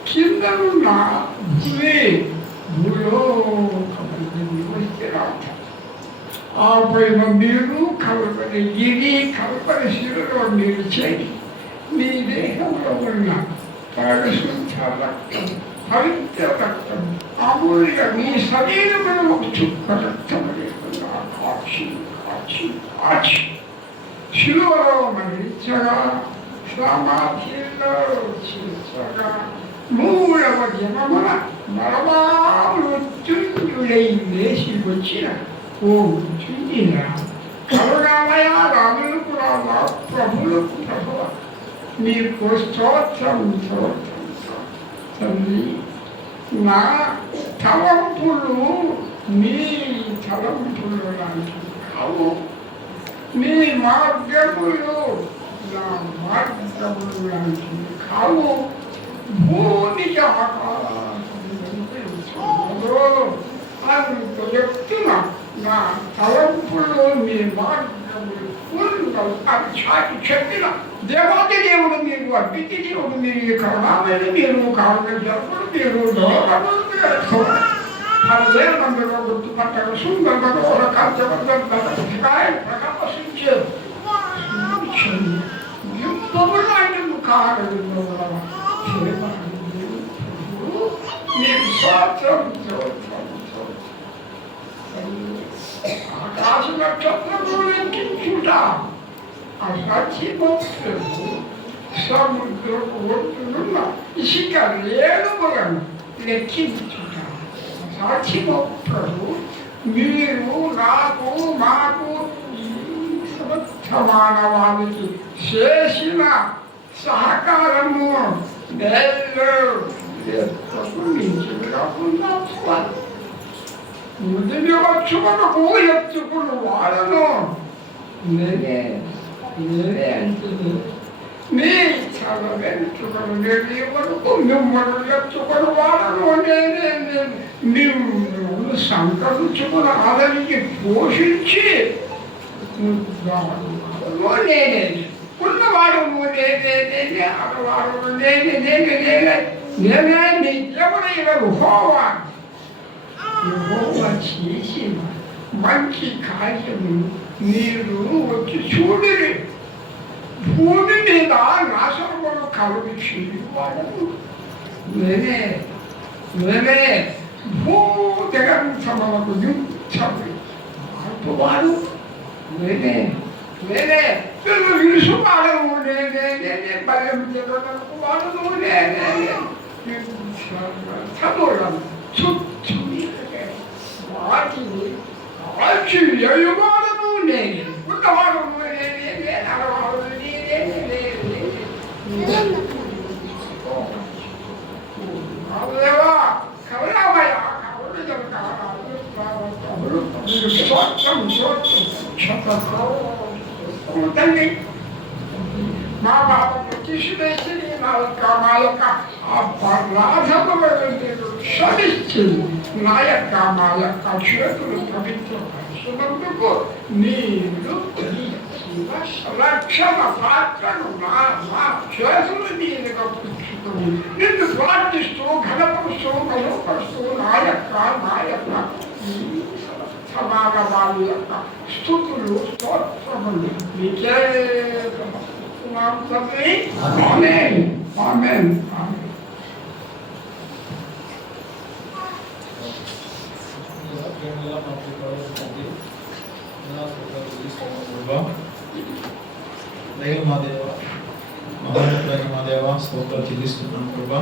కిందనున్న భూలోకమును నివసిరాట. ఆ పైన మీరు కలపని ఇది కలపని శిలలో మీరు చేయి. మీ దేహంలో ఉన్న పరిశుద్ధ రక్తం, పవిత్ర రక్తం, అమూల్య మీ శరీరంలో ఒక చుక్క రక్తం లేకుండా కాచి కాచి కాచి శిలువలో మరించగా సమాధిలో చేర్చగా మూడవ జనమున మరమామృత్యుంజుడై లేచి వచ్చిన ఓ చుండిన కరుణామయ రాములకు రామా ప్రభులకు ప్రభువ మీకు స్తోత్రం స్తోత్రం తండ్రి. నా తలంపులు మీ తలంపులు లాంటివి కావు, మీ మార్గములు నా మార్గములు లాంటివి కావు. భూమికి ఆకాశం అని చాటి చెప్పిన దేవాది దేవుడు మీరు, అద్వితీయ దేవుడు మీరు, ఈ కరుణామయుడు మీరు, కారణ జరుపుడు మీరు, దోరములు మీరు, పదివేల మందిలో గుర్తుపట్టారు. సుందరమను ఒక కాంచవర్ధన్ ప్రకాశించారు. ఇంపములాంటి కారణంలో మీకు స్వార్థం ఆకాశ నక్షత్రములు లెక్కించుట అసాధ్యమవుతుంది. సముద్రపు ఒడ్డునున్న ఇసుక రేణువులను లెక్కించుట అసాధ్యమవుతాడు. మీరు నాకు మాకు మానవానికి చేసిన సహకారము ముదిని వచ్చుకును ఎత్తుకుని వాడను నేనే అంటుంది. నీ తల వెంట్రుకను నేను వరకు మిమ్మల్ని ఎత్తుకుని వాడను నేనే. మిమ్మల్ని సంకరించుకుని అతనికి పోషించి నేనే ఉన్నవాడు నేనే, అన్నవాడు నేనే నీ దేవుడైన యెహోవా చేసిన మంచి కార్యము మీరు వచ్చి చూడిరి. భూమి మీద నాశనములు కలుగు చేయువాడను నేనే భూదిగంతములకు మార్పువాడు నేనే పిల్లలు విలుసువాడను నేనే బలం జగనకు వాడను నేనే చదువులను చుట్టూ వాటిని కాల్చి వేయువాడను నేనే ఉన్నవాడు నేనే నడవాడు నేనే దేవా కరుణామయ తండ్రి మా పాపము తీసివేసి మా యొక్క అపరాధములను క్షమించి నా యొక్క మా యొక్క చేతులు పవిత్రపరిచినందుకు మీరు రక్షణ పాత్రను మా చేతులు మీదుగా పుచ్చుకుని నిన్ను ప్రార్థిస్తూ ఘనపరుస్తూ గౌరవపరుస్తూ నా యొక్క సమాన వారి యొక్క స్తుతులు స్తోత్రములు మీకే తండ్రి. ఆమేన్ ఆమేన్ ఆమేన్. మా దేవ మహోన్నతుడైన మా దేవ స్తోత్రాలు చెల్లిస్తున్నాం ప్రభా.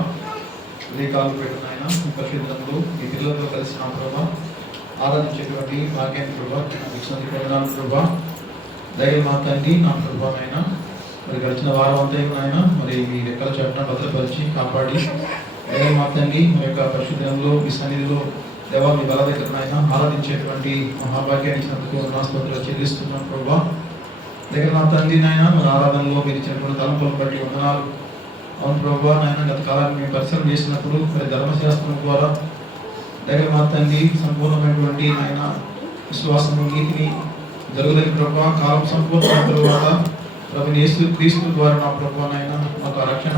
ఇదే కాలు పెట్టిన ఆయన పరిశుద్ధంలో ఈ పిల్లలతో కలిసి నా ప్రభా ఆరాధించేటువంటి భాగ్యాన్ని ప్రభా ఇచ్చినందుకు వందనాలు ప్రభా. దయ మా తండ్రి నా ప్రభానైనా మరి గడిచిన వారం అంతా ఆయన మరి మీ రెక్కల చట్టం భద్రపరిచి కాపాడి దయ మా తండ్రి మరి యొక్క పరిశుద్ధంలో మీ సన్నిధిలో దేవా మీ బల దగ్గర ఆయన ఆరాధించేటువంటి మహాభాగ్యాన్ని ఇచ్చినందుకు నా స్తోత్రాలు చెల్లిస్తున్నాం ప్రభా. దగ్గర నా తండ్రి నాయన మరి ఆరాధనలో మీరు ఇచ్చినటువంటి తలంపులను బట్టి వందనాలు. అవును ప్రభా నాయన గత కాలాన్ని మేము పరిశీలన చేసినప్పుడు మరి ధర్మశాస్త్రం ద్వారా దగ్గర మా తండ్రి సంపూర్ణమైనటువంటి ఆయన విశ్వాసము నీతిని జరుగుదని ప్రభా కాలం సంపూర్ణమైన తరువాత ప్రభు యేసు క్రీస్తు ద్వారా నా ప్రభా నాయన మాకు రక్షణ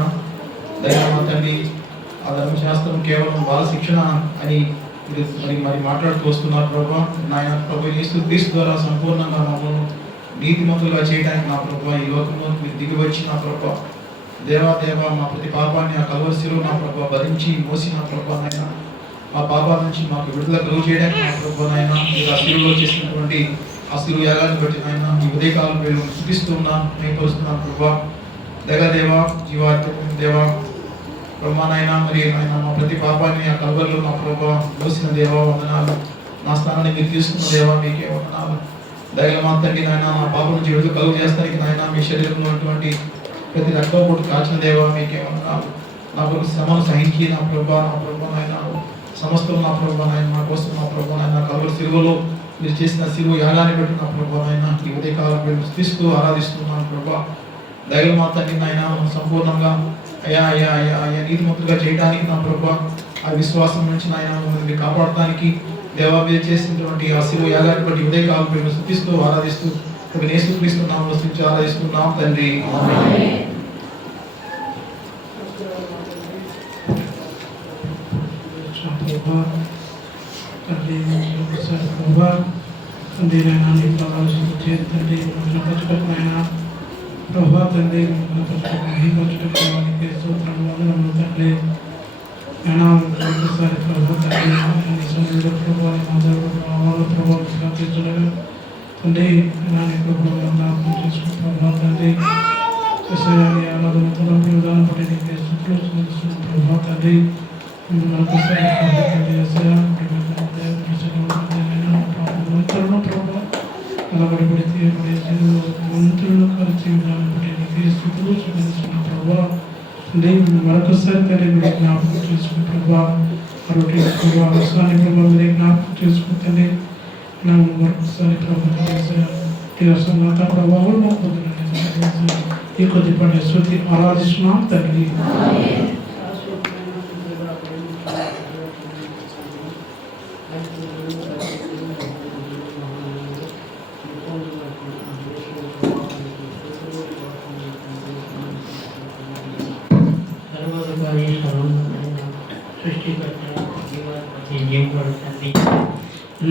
దగ్గర మా తండ్రి ఆ ధర్మశాస్త్రం కేవలం బాల శిక్షణ అని మరి మాట్లాడుతూ వస్తున్నారు ప్రభా నాయన ప్రభు యేసు క్రీస్తు ద్వారా సంపూర్ణంగా మమ్మల్ని నీతిమంతులుగా చేయడానికి నా ప్రభా ఈ లోకంలో మీరు దిగి వచ్చి నా ప్రభా దేవా మా ప్రతి పాపాన్ని ఆ కలవరిశిలో నా ప్రభా భరించి మోసి నా ప్రభా నాయన మా పాపాల నుంచి మాకు విడుదల కలుగు చేయడానికి నా ప్రభా నాయన మీరు ఆ శిలువలో చేసినటువంటి ఆ శిలువ యాగాన్ని బట్టి నాయన ఈ ఉదయకాలం మేము స్తుతిస్తూ ఉన్నాను మేపరుస్తున్నాను ప్రభా. దేవా జీవాత్మ దేవా ప్రభా నాయన మరి ఆయన మా ప్రతి పాపాన్ని ఆ కలవరిలో నా ప్రభా మోసిన దేవా వందనాలు. నా స్థానాన్ని మీరు తీసుకున్న దేవా మీకే వందనాలు. దయగలమాంతండి నాయన మా పాపం నుంచి విడుదల కలుగు చేస్తానికి నాయన మీ శరీరంలో ఉన్నటువంటి ప్రతి రక్తం కొట్టు కాచిన దేవా మీకే వందనాలు. నా కొరకు శ్రమను సహించి నా ప్రభా నాయన సమస్తం నా ప్రభా నాయన మా కోసం నా ప్రభా నాయన కలువరి సిలువలో మీరు చేసిన సిలువ యాగాన్ని బట్టి నా ప్రభా నాయన ఈ ఉదయకాలం మేము స్థిస్తూ ఆరాధిస్తున్నాను ప్రభా. దయగలమాంతండి నాయన సంపూర్ణంగా అయ్యా నీతిమంతులుగా చేయడానికి నా ప్రభా ఆ విశ్వాసం నుంచి నాయన మమ్మల్ని కాపాడటానికి దేవా మీరు చేసినటువంటి ఆ శివ యాగాన్ని బట్టి ఉదయకాలం మేము స్థుతిస్తూ ఆరాధిస్తూ యేసుక్రీస్తు నామములో స్తుతించి ఆరాధిస్తున్నాం తండ్రి. తండ్రి నాయన నీ ప్రవాసం చేతండి పరచుకోకపోయినా ప్రభా తండ్రి మహిమపరచుకోవానికి స్తోత్రం వందనములు తండ్రి నాయన ఒకసారి ప్రభా తండ్రి నీ సన్నిధిలో ప్రభా మా దేవుడు ప్రభావం ప్రార్థించగా తండ్రి నాని ప్రభావం జ్ఞాపకం చేసుకుని ప్రభా తండ్రి ఆరాధన తలంపు విధానం పడి నీకు స్తుతులు ప్రభా తండ్రి ఒకసారి ప్రభా తండ్రి అలవాటు పడితే మంత్రులు కలిసి విధానం పడి నీకు స్తుతులు చూపిస్తున్న ప్రభా తండ్రి మరొకసారి తండ్రి మీరు జ్ఞాపకం చేసుకుని ప్రభా మరొకటి ప్రభావ అవసరాన్ని ప్రభావ మీరు జ్ఞాపకం చేసుకుంటే మరొకసారి ప్రభావం మాత ప్రభావం ఈ కొద్దిపాటి శృతి ఆరాధిస్తున్నాం తండ్రి.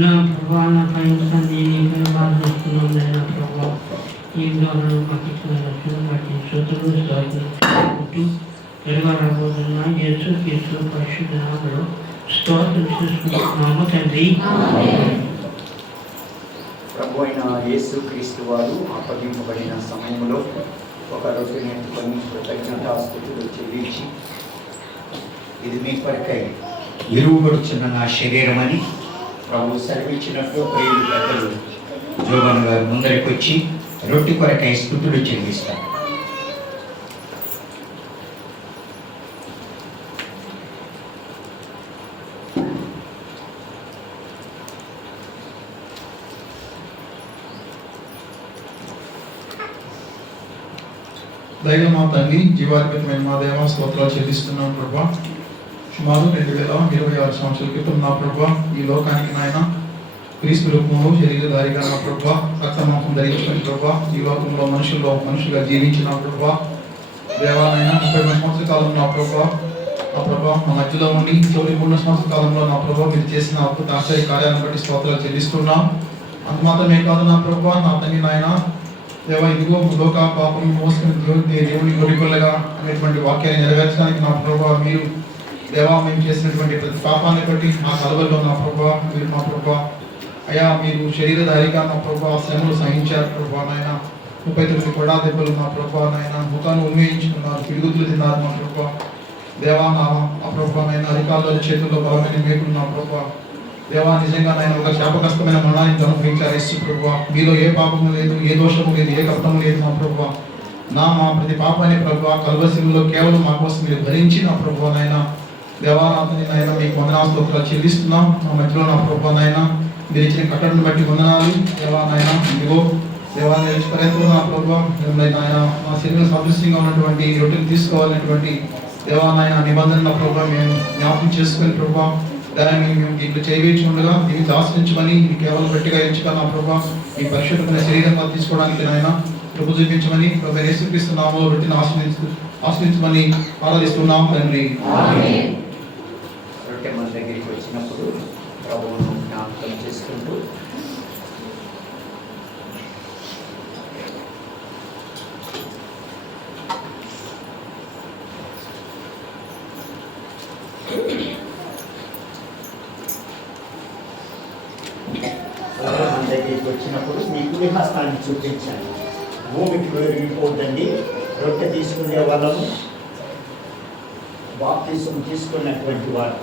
నా ప్రభా నా పైన నీపై బాధిస్తున్నాం నా ప్రభా ఈ ద్వారా మాకు ఇచ్చిన రక్షణ బట్టి శత్రువులు స్తోత్రం తెలుగు రాబోతున్న యేసు క్రీస్తు పరిశుద్ధ నామములో స్తోత్రం చేసుకుంటున్నాము తండ్రి. ప్రభు అయిన యేసుక్రీస్తు వారు అప్పగింపబడిన సమయంలో ఒక రొట్టెని ఎత్తుకొని కృతజ్ఞతాస్తుతులు చెల్లించి ఇది మీ కొరకై విరుగుబడుచున్న నా శరీరం అని ప్రభు సెలవిచ్చినట్లు ప్రియులు పెద్దలు జోగన్ గారు ముందరికి వచ్చి రొట్టె కొరకై స్తుతులు చెల్లిస్తారు. దైవ మా తండ్రి జీవాధిపతమైన మా దేవ స్తోత్రాలు చెల్లిస్తున్నాం ప్రభా. సుమారు 2026 సంవత్సరాల క్రితం నా ప్రభా ఈ లోకానికి నాయన క్రీస్తు రూపంలో శరీరధారిగా నా ప్రభా రక్తమాంసం ధరించుకుని ప్రభా ఈ లోకంలో మనుషులుగా జీవించిన ప్రభా దేవాలైన 30 సంవత్సరాల కాలంలో నా ప్రభా మా మధ్యలో ఉండి 3 సంవత్సరాల కాలంలో నా ప్రభా మీరు చేసిన అద్భుత ఆశ్చర్య కార్యాలను బట్టి స్తోత్రాలు చెల్లిస్తున్నాం. అంత మాత్రమే కాదు నా ప్రభా నా తండ్రి నాయన దేవ ఇదిగో లోక పాపం మోసుకుని దేవుని గొరికొల్లగా అనేటువంటి వాక్యాన్ని నెరవేర్చడానికి నా ప్రభా మీరు దేవా మేము చేసినటువంటి ప్రతి పాపాన్ని బట్టి మా కలవల్లో నా ప్రభా మీరు మా ప్రభా అయ్యా మీరు శరీరధారిగా నా ప్రభా శ్రమలు సహించారు ప్రభా నాయన 39 కొడా దెబ్బలు నా ప్రభా నాయన ముఖాన్ని ఉన్వేయించుకున్నారు పిడుగుతులు తిన్నారు మా ప్రభా దేవా నా ఆ ప్రభా నాయన అధికారుల చేతుల్లో బలమైన మేకులు నా ప్రభా దేవా నిజంగా నాయన ఒక శాపగ్రస్తమైన మరణాన్ని అనుభవించారు యేసు ప్రభా మీలో ఏ పాపము లేదు ఏ దోషము లేదు ఏ కపటము లేదు నా ప్రభా మా ప్రతి పాపాన్ని ప్రభా కల్వసిలో కేవలం మా కోసం మీరు భరించి నా ప్రభా నాయన దేవానాథుని నాయన మీకు వందనాలు స్తోత్రాలు చెల్లిస్తున్నాం. మా మధ్యలో నా ప్రభా నాయన మీరు ఇచ్చిన కట్టడిని బట్టి వందనాలు దేవా నాయన ఇదిగో దేవాలయ పర్యంతో నా ప్రభా నాయన మా శరీరం సదృశ్యంగా ఉన్నటువంటి రొట్టెలు తీసుకోవాలనేటువంటి దేవానాయన నిబంధన నా ప్రభా మేము జ్ఞాపకం చేసుకుని ప్రభా దాన్ని మేము దీంట్లో చేయవేసి ఉండగా దీన్ని ఆశ్రయించమని కేవలం గట్టిగా ఎంచుగా నా ప్రభా ఈ పరిశుద్ధమైన శరీరంగా తీసుకోవడానికి నాయన ప్రభు చూపించమని ప్రభు యేసుక్రీస్తు నామములో రొట్టెని ఆశ్రయించమని ఆరాధిస్తున్నాం తండ్రి. రొట్టె మన దగ్గరికి వచ్చినప్పుడు ప్రభువును జ్ఞాపకం చేసుకుంటూ మన దగ్గరికి వచ్చినప్పుడు మీ కుడి హస్తాన్ని చూపించండి. భూమికి విరిగిపోద్దండి. రొట్టె తీసుకునే వాళ్ళము బాప్తిసం తీసుకున్నటువంటి వారు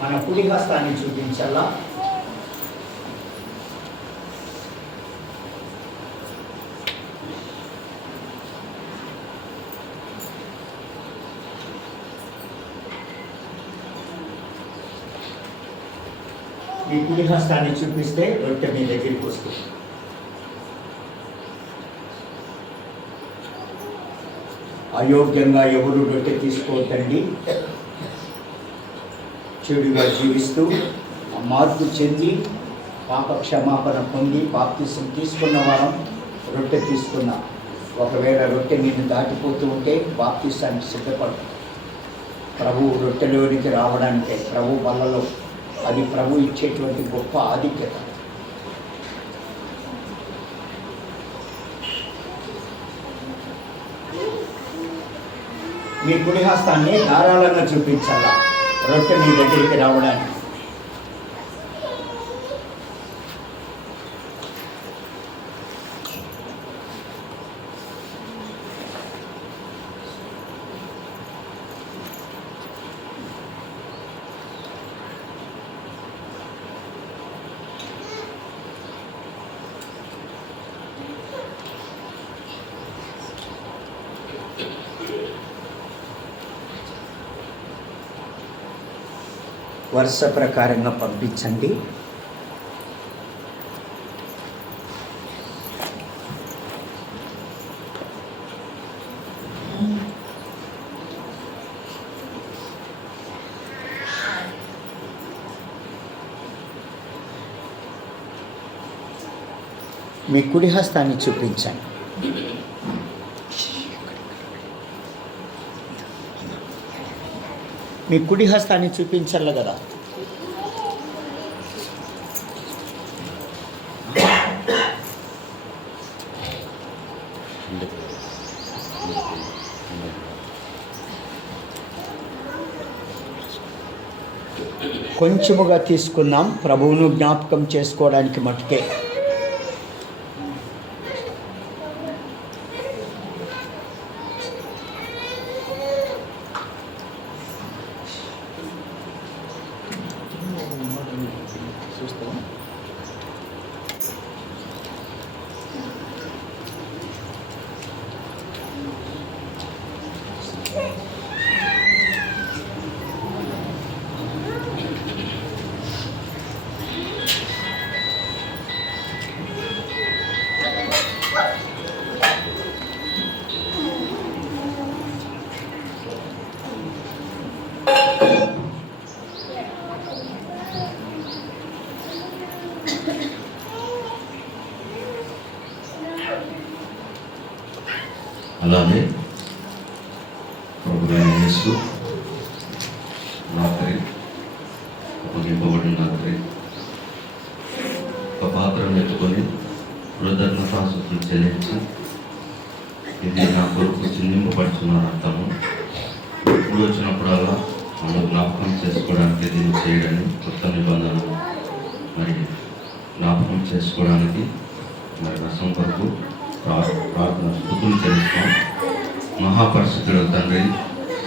మన కుడి హస్తాన్ని చూపించాలా. మీ కుడి హస్తాన్ని చూపిస్తే రొట్టె మీ దగ్గరికి వస్తుంది. అయోగ్యంగా ఎవరు రొట్టె తీసుకోవద్దండి. చెడుగా జీవిస్తూ మార్పు చెంది పాప క్షమాపణ పొంది బాప్తిసం తీసుకున్న వారం రొట్టె తీసుకున్నాం. ఒకవేళ రొట్టె నిన్ను దాటిపోతూ ఉంటే బాప్తిసానికి సిద్ధపడు. ప్రభు రొట్టెలోనికి రావడానికే, ప్రభు వల్లలో అది ప్రభు ఇచ్చేటువంటి గొప్ప ఆధిక్యత. మీ కుడి హస్తాన్ని ధారాళంగా చూపించాలా రొట్టె మీ దగ్గరికి రావడానికి. వరుస ప్రకారంగా పంపించండి. మీ కుడి హస్తాన్ని చూపించండి. మీ కుడి హస్తాన్ని చూపించాలి కదా. కొంచెముగా తీసుకున్నాం ప్రభువును జ్ఞాపకం చేసుకోవడానికి మటుకే. అలాగే ప్రభువైన యేసు రాత్రి అప్పగింపబడిన రాత్రి ఒక పాత్ర ఎత్తుకొని కృతజ్ఞతాస్తుతులు చెల్లించి, ఇది నా కొరకు చిందింపబడుతున్న రక్తము, ఇప్పుడు వచ్చినప్పుడల్లా మనం జ్ఞాపకం చేసుకోవడానికి దీన్ని చేయడని కొత్త నిబంధన మరి జ్ఞాపకం చేసుకోవడానికి మరి రసం కొరకు ప్రార్థన స్తుతులు చెల్లిస్తాం. మహాపరిశుద్ధుడు తండ్రి,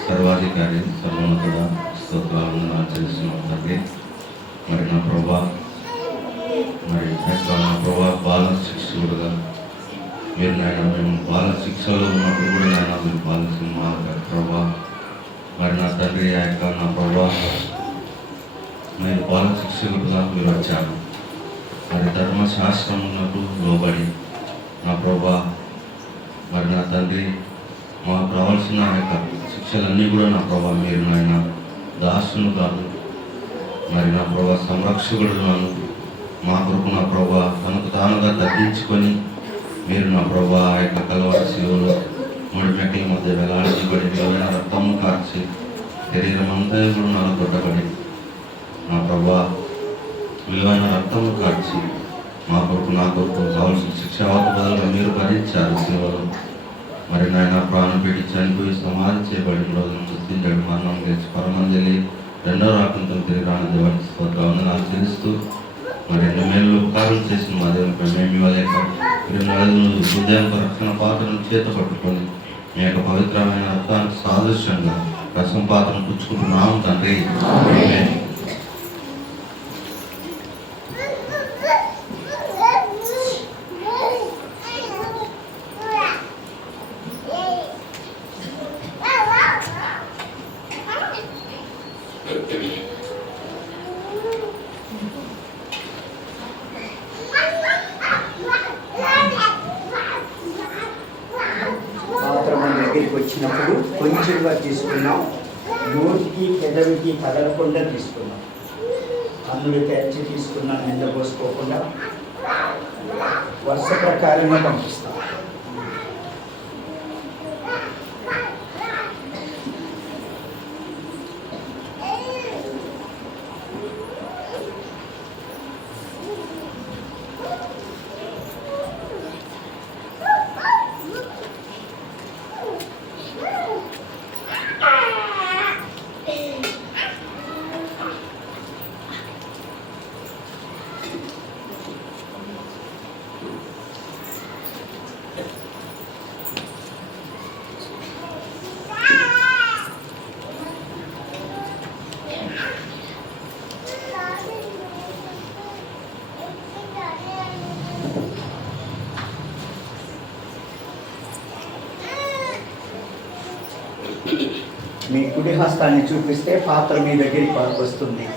సర్వాధికారి, సర్వోన్నతుడా, స్తోత్రాలను ఆచరిస్తున్నాం తండ్రి. మరి నా ప్రభా, మరి నా ప్రభా బాల శిక్షకుడుగా మీరు నాయన మేము బాల శిక్షలో ఉన్నప్పుడు కూడా నాయన మీరు బాల సింహాలుగా ప్రభా, మరి నా తండ్రి ఆ యొక్క నా ప్రభా మీరు బాల శిక్షకుడుగా మీరు వచ్చారు. మరి ధర్మశాస్త్రం ఉన్నట్టు లోబడి నా ప్రభా, మరి నా తండ్రి మాకు కావాల్సిన యొక్క శిక్షలన్నీ కూడా నా ప్రభా మీరు నాయన దాసును కాదు, మరి నా ప్రభా సంరక్షకుడున్నాను. మా కొరకు నా ప్రభా తనకు తానుగా తగ్గించుకొని మీరు నా ప్రభా ఆ యొక్క కలవరి శిలువలో 3 మెట్ల మధ్య వేలాడబడి విలువైన రక్తము కార్చి శరీరం అంతా కూడా నలగొట్టబడి నా ప్రభా విలువైన రక్తము కార్చి మా కొరకు నా కొరకు కావాల్సిన శిక్షావత బదులుగా మీరు భరించారు శిలువలో. మరి నాయన ప్రాణం పెట్టి చనిపోయి సమాధి చేయబడిన రోజున గుర్తించాడు, మరణం గెలిచి పరమంజలి రెండో రాకంతో తిరిగి రాని దేవానికి స్తోత్రాలను ఆచరిస్తూ మరి 2 మేళ్ళు ఉపకారం చేసిన మా దేవునిపై మేము ఇవ్వలేక 2 హృదయం రక్షణ పాత్రను చేత పట్టుకొని మీ యొక్క పవిత్రమైన రక్తానికి సాదృశ్యంగా రసం పాత్రను పుచ్చుకుంటున్నాము తండ్రి. దగ్గరికి వచ్చినప్పుడు కొంచెంగా తీసుకున్నాం, నోటికి పెదవికి కదలకుండా తీసుకున్నాం. కన్నులు తెరిచి తీసుకున్న నింద పోసుకోకుండా వరుస ప్రకారంగా పంపిస్తాం. మీ కుడి హస్తాన్ని చూపిస్తే పాత్ర మీ దగ్గరికి వస్తుంది.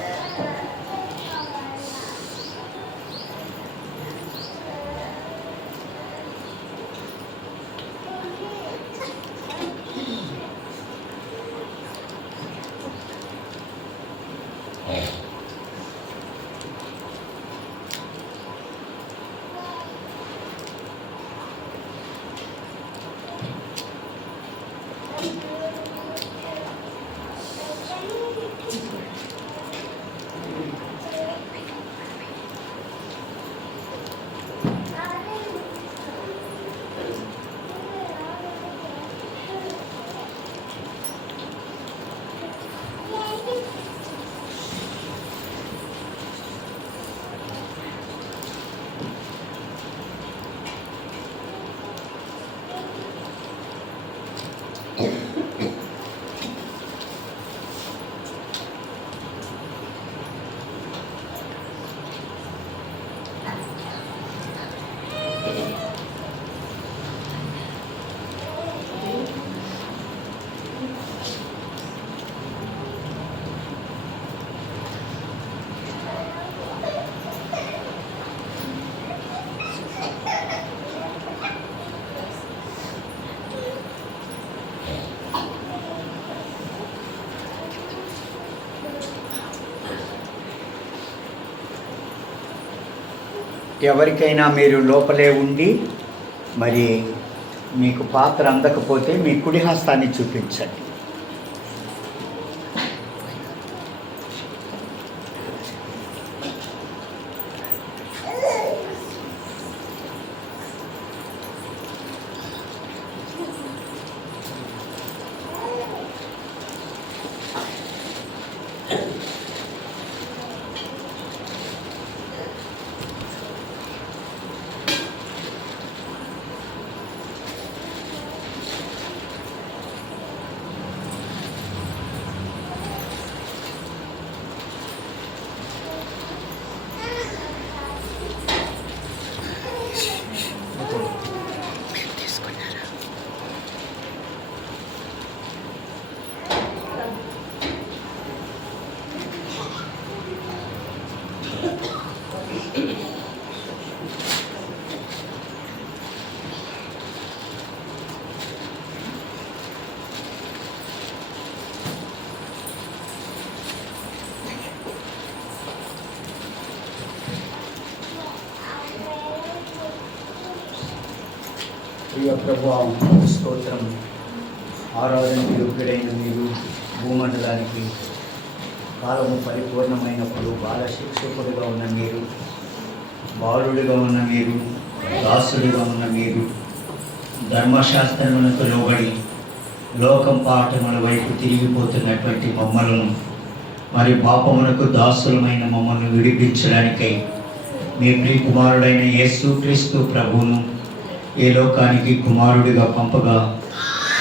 ఎవరికైనా మీరు లోపలే ఉండి మరి మీకు పాత్ర అందకపోతే మీ కుడి హస్తాన్ని చూపించండి. ప్రియ ప్రభువు స్తోత్రం. ఆరాధనకు యోగ్యుడైన మీరు భూమండలానికి కాలము పరిపూర్ణమైనప్పుడు బాల శిక్షకుడిగా ఉన్న మీరు, బాలుడిగా ఉన్న మీరు, దాసుడిగా ఉన్న మీరు, ధర్మశాస్త్రములకు లోబడి లోకం పాఠముల వైపు తిరిగిపోతున్నటువంటి మమ్మలను మరి పాపమునకు దాసులమైన మమ్మల్ని విడిపించడానికై మీ ప్రియ కుమారుడైన యేసుక్రీస్తు ప్రభువును ఈ లోకానికి కుమారుడిగా పంపగా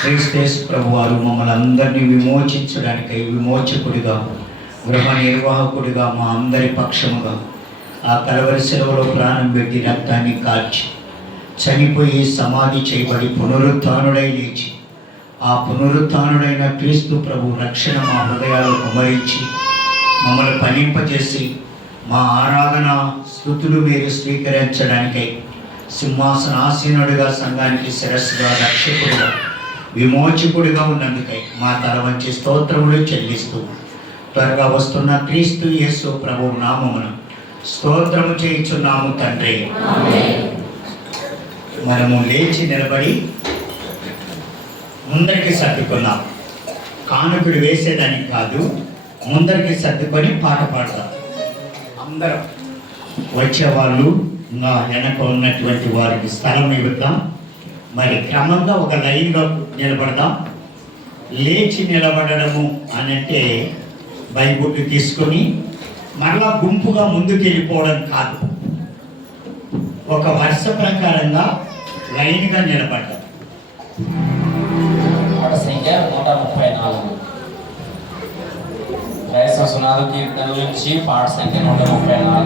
క్రీస్తు ప్రభువారు మమ్మల్ని అందరినీ విమోచించడానికై విమోచకుడిగా, గృహ నిర్వాహకుడిగా మా అందరి పక్షముగా ఆ కలవరి సెలవులో ప్రాణం పెట్టి రక్తాన్ని కాల్చి చనిపోయి సమాధి చేయబడి పునరుత్థానుడై లేచి ఆ పునరుత్థానుడైన క్రీస్తు ప్రభు రక్షణ మా హృదయాలు కుమరించి మమ్మల్ని ఫలింపజేసి మా ఆరాధన స్తుతులు మీరు స్వీకరించడానికై సింహాసనాసీనుడిగా సంఘానికి శిరస్సుగా రక్షకుడిగా విమోచకుడిగా ఉన్నందుకై మా తల వంచి స్తోత్రములు చెల్లిస్తూ త్వరగా వస్తున్న క్రీస్తు యేసు ప్రభు నామమున స్తోత్రము చేయుచున్నాము తండ్రి. మనము లేచి నిలబడి ముందరికి సర్దుకున్నాం. కానుకలు వేసేదానికి కాదు, ముందరికి సర్దుకొని పాట పాడతాం. అందరం వచ్చేవాళ్ళు నా వెనక ఉన్నటువంటి వారికి స్థలం ఇవ్వద్దాం. మరి క్రమంగా ఒక లైన్లో నిలబడదాం. లేచి నిలబడము అనంటే బైబిల్ తీసుకొని మరలా గుంపుగా ముందుకు వెళ్ళిపోవడం కాదు, ఒక వరుస ప్రకారంగా లైన్గా నిలబడ్డాం. పాట సంఖ్య 134. క్రైస్తవ సునాద కీర్తన నుంచి పాట సంఖ్య 134.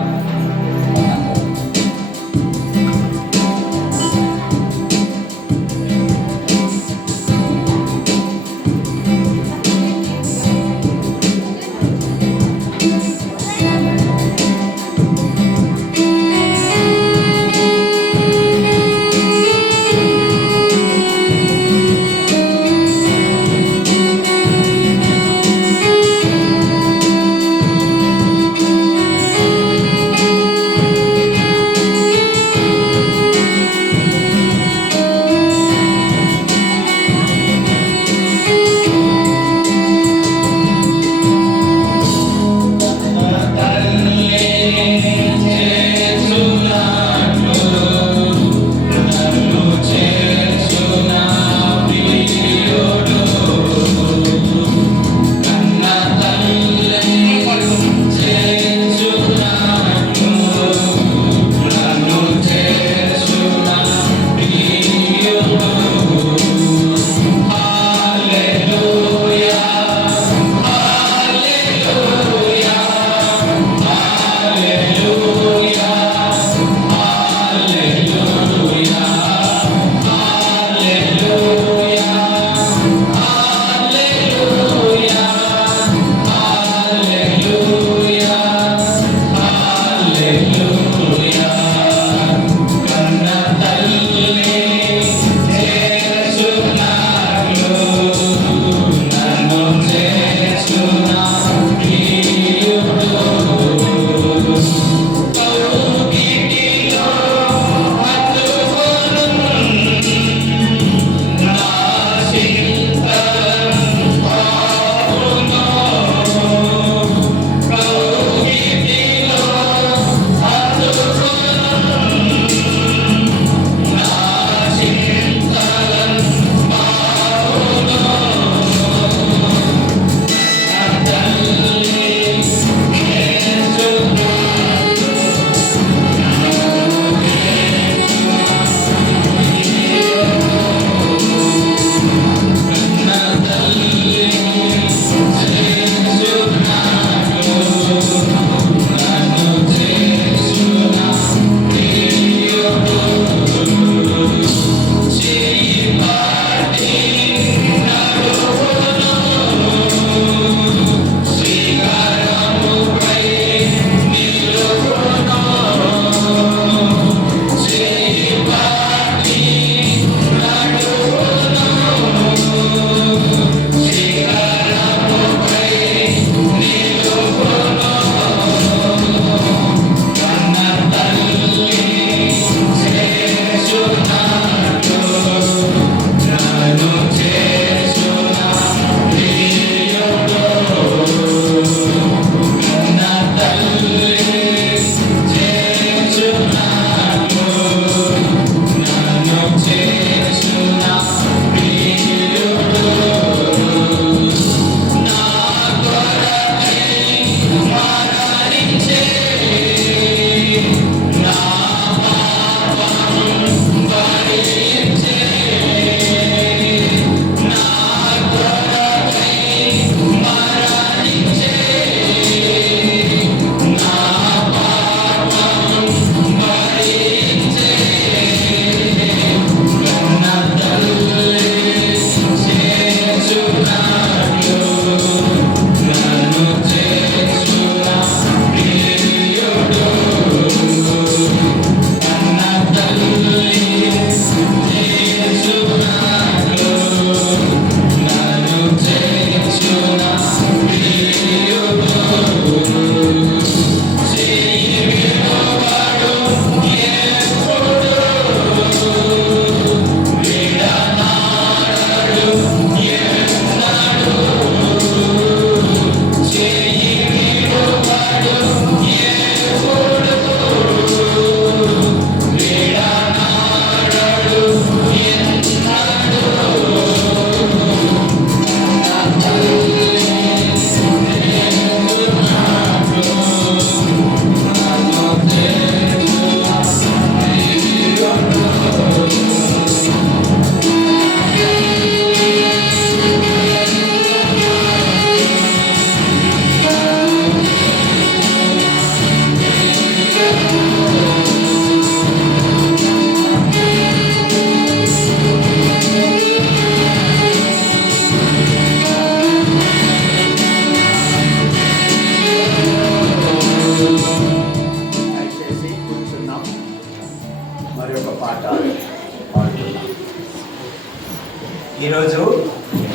ఈరోజు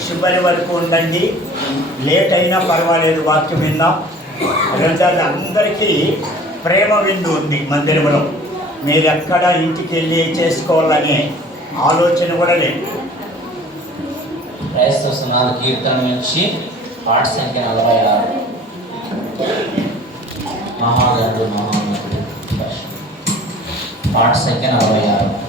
శుభ్రి వరకు ఉండండి, లేట్ అయినా పర్వాలేదు, వాక్యం విందాం. రెండోది అందరికీ ప్రేమ విందు ఉంది మందిరంలో. మీరు ఎక్కడ ఇంటికి వెళ్ళి చేసుకోవాలనే ఆలోచన కూడా లేదు. క్రైస్తవ కీర్తన నుంచి పాట సంఖ్య 46. మహాగణుడు మహానటుడు పాట సంఖ్య 46.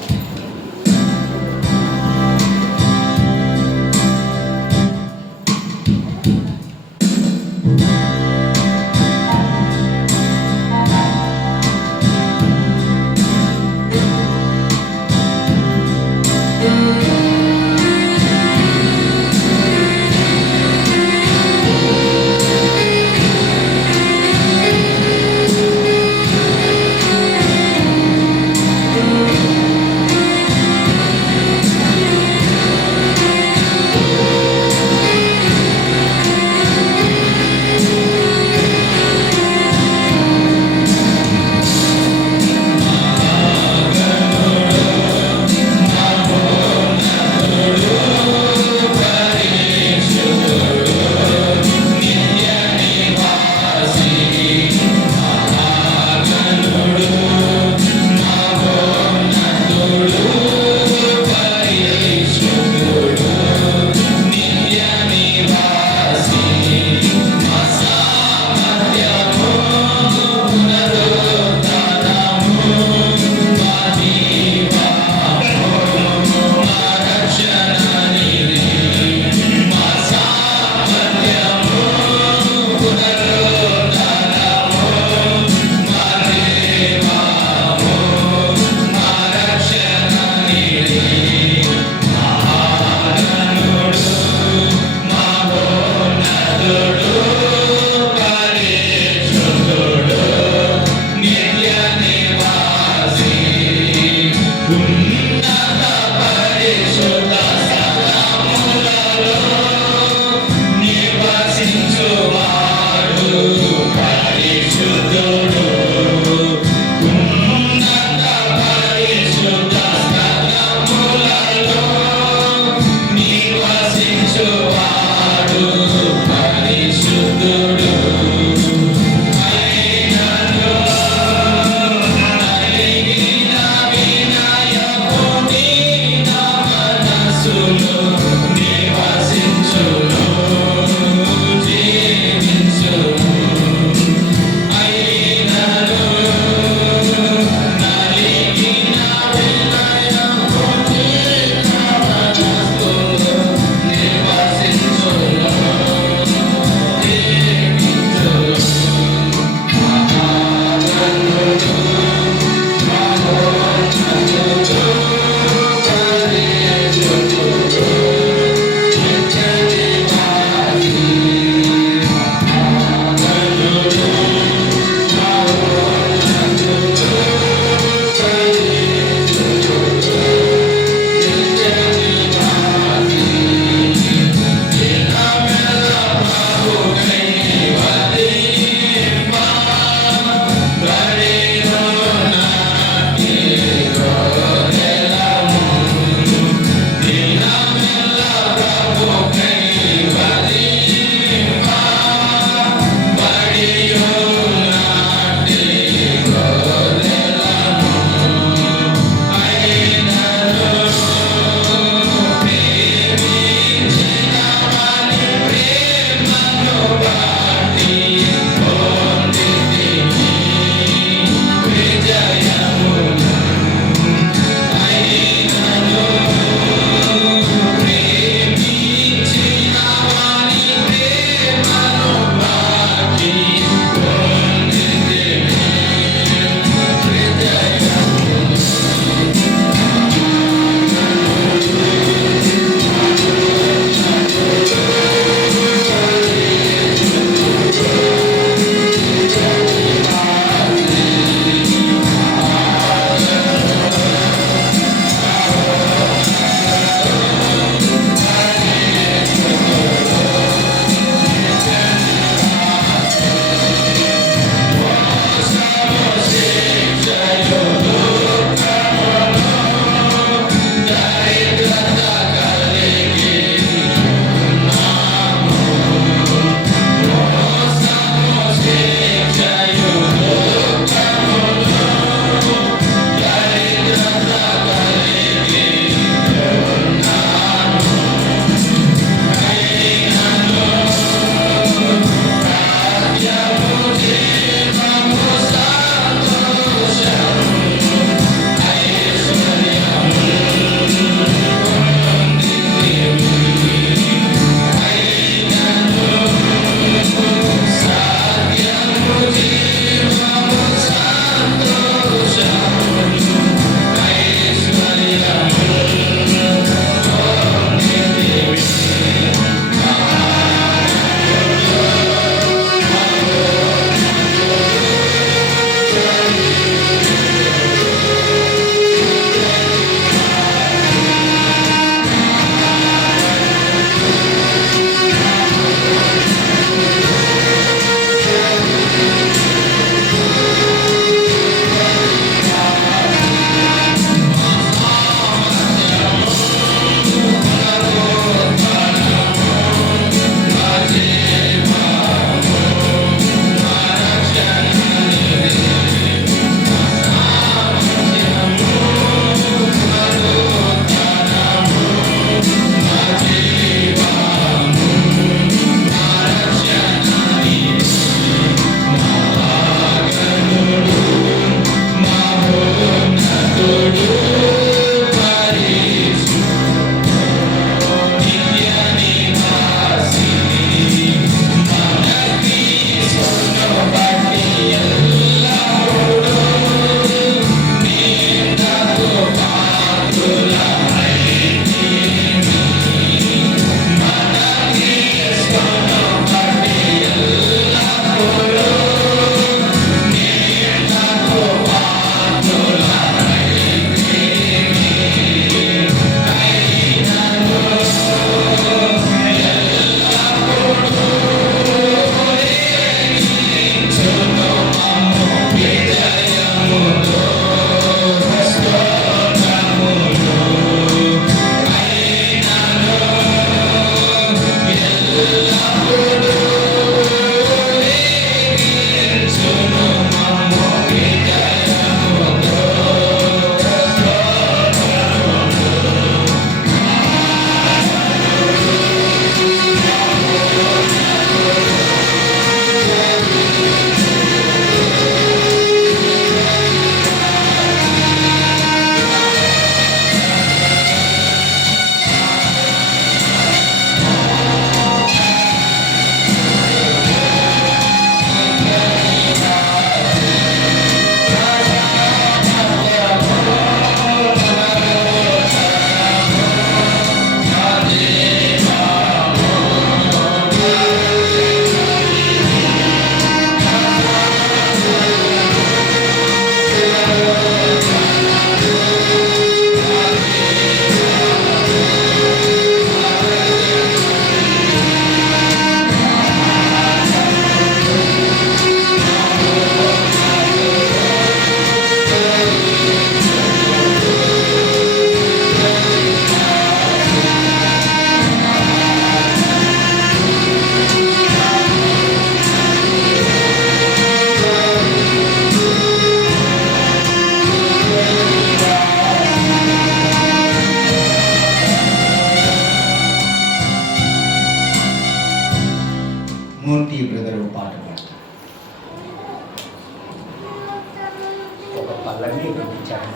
వాళ్ళన్నీ గమనించాడు.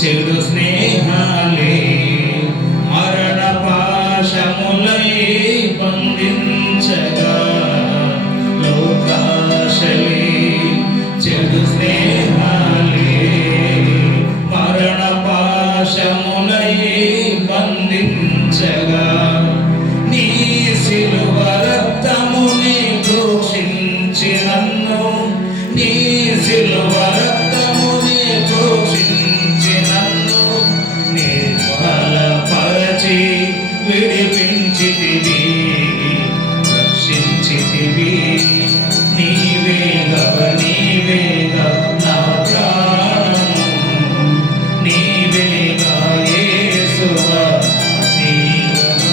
చెడు స్నేహాలే మరణ పాశములై బంధించగా, లోకాశలే చెడు స్నేహాలే మరణ పాశములై బంధించగా, నీ సిలువ రక్తముని ఘోషించి నన్ను, నీ సిలువ రక్తముని ఘోషించి నన్ను నిర్మలపరచి విడిపించితివి, రక్షించితివి. నీవేగా నీవేగా నా ప్రాణము, నీవేగా యేసువా నా జీవము,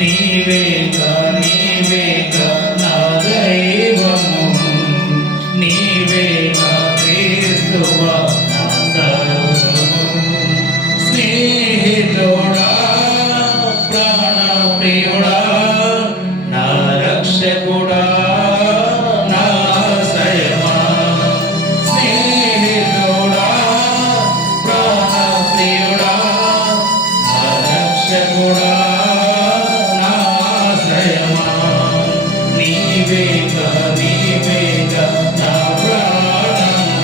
నీవేగా నీవేగా నా దైవము, నీవేగా క్రీస్తువా నా సర్వము. స్నేహితుడా ప్రాణ ప్రియుడా నా రక్షకుడా నా ఆశ్రయమా, స్నేహితుడా ప్రాణ ప్రియుడా నా రక్షకుడా నా ఆశ్రయమా, నీవేగా నీవేగా నా ప్రాణము,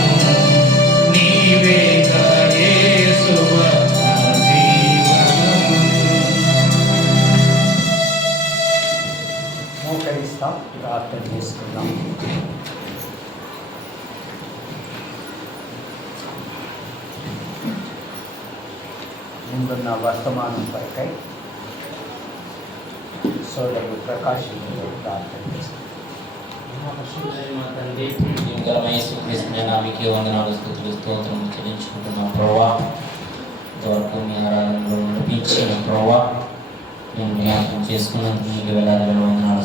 నీవేగా యేసువా నా జీవము. మోకరిస్తాం, ప్రార్థన చేసుకుందాం. ముందున్న వర్తమానం కొరకై సోదరుడు ప్రకాష్ ప్రార్థన చేస్తాం. మా తండ్రి యేసుక్రీస్తు నామముకే వందనాలు స్తుతులు స్తోత్రం చెల్లించుకుంటున్నాం ప్రభువా. ఇంతవరకు మీ ఆరాధనలో నడిపించిన ప్రభువా మేము జ్ఞాపకం చేసుకున్నందుకు మీకు వేలాది వందనాలు.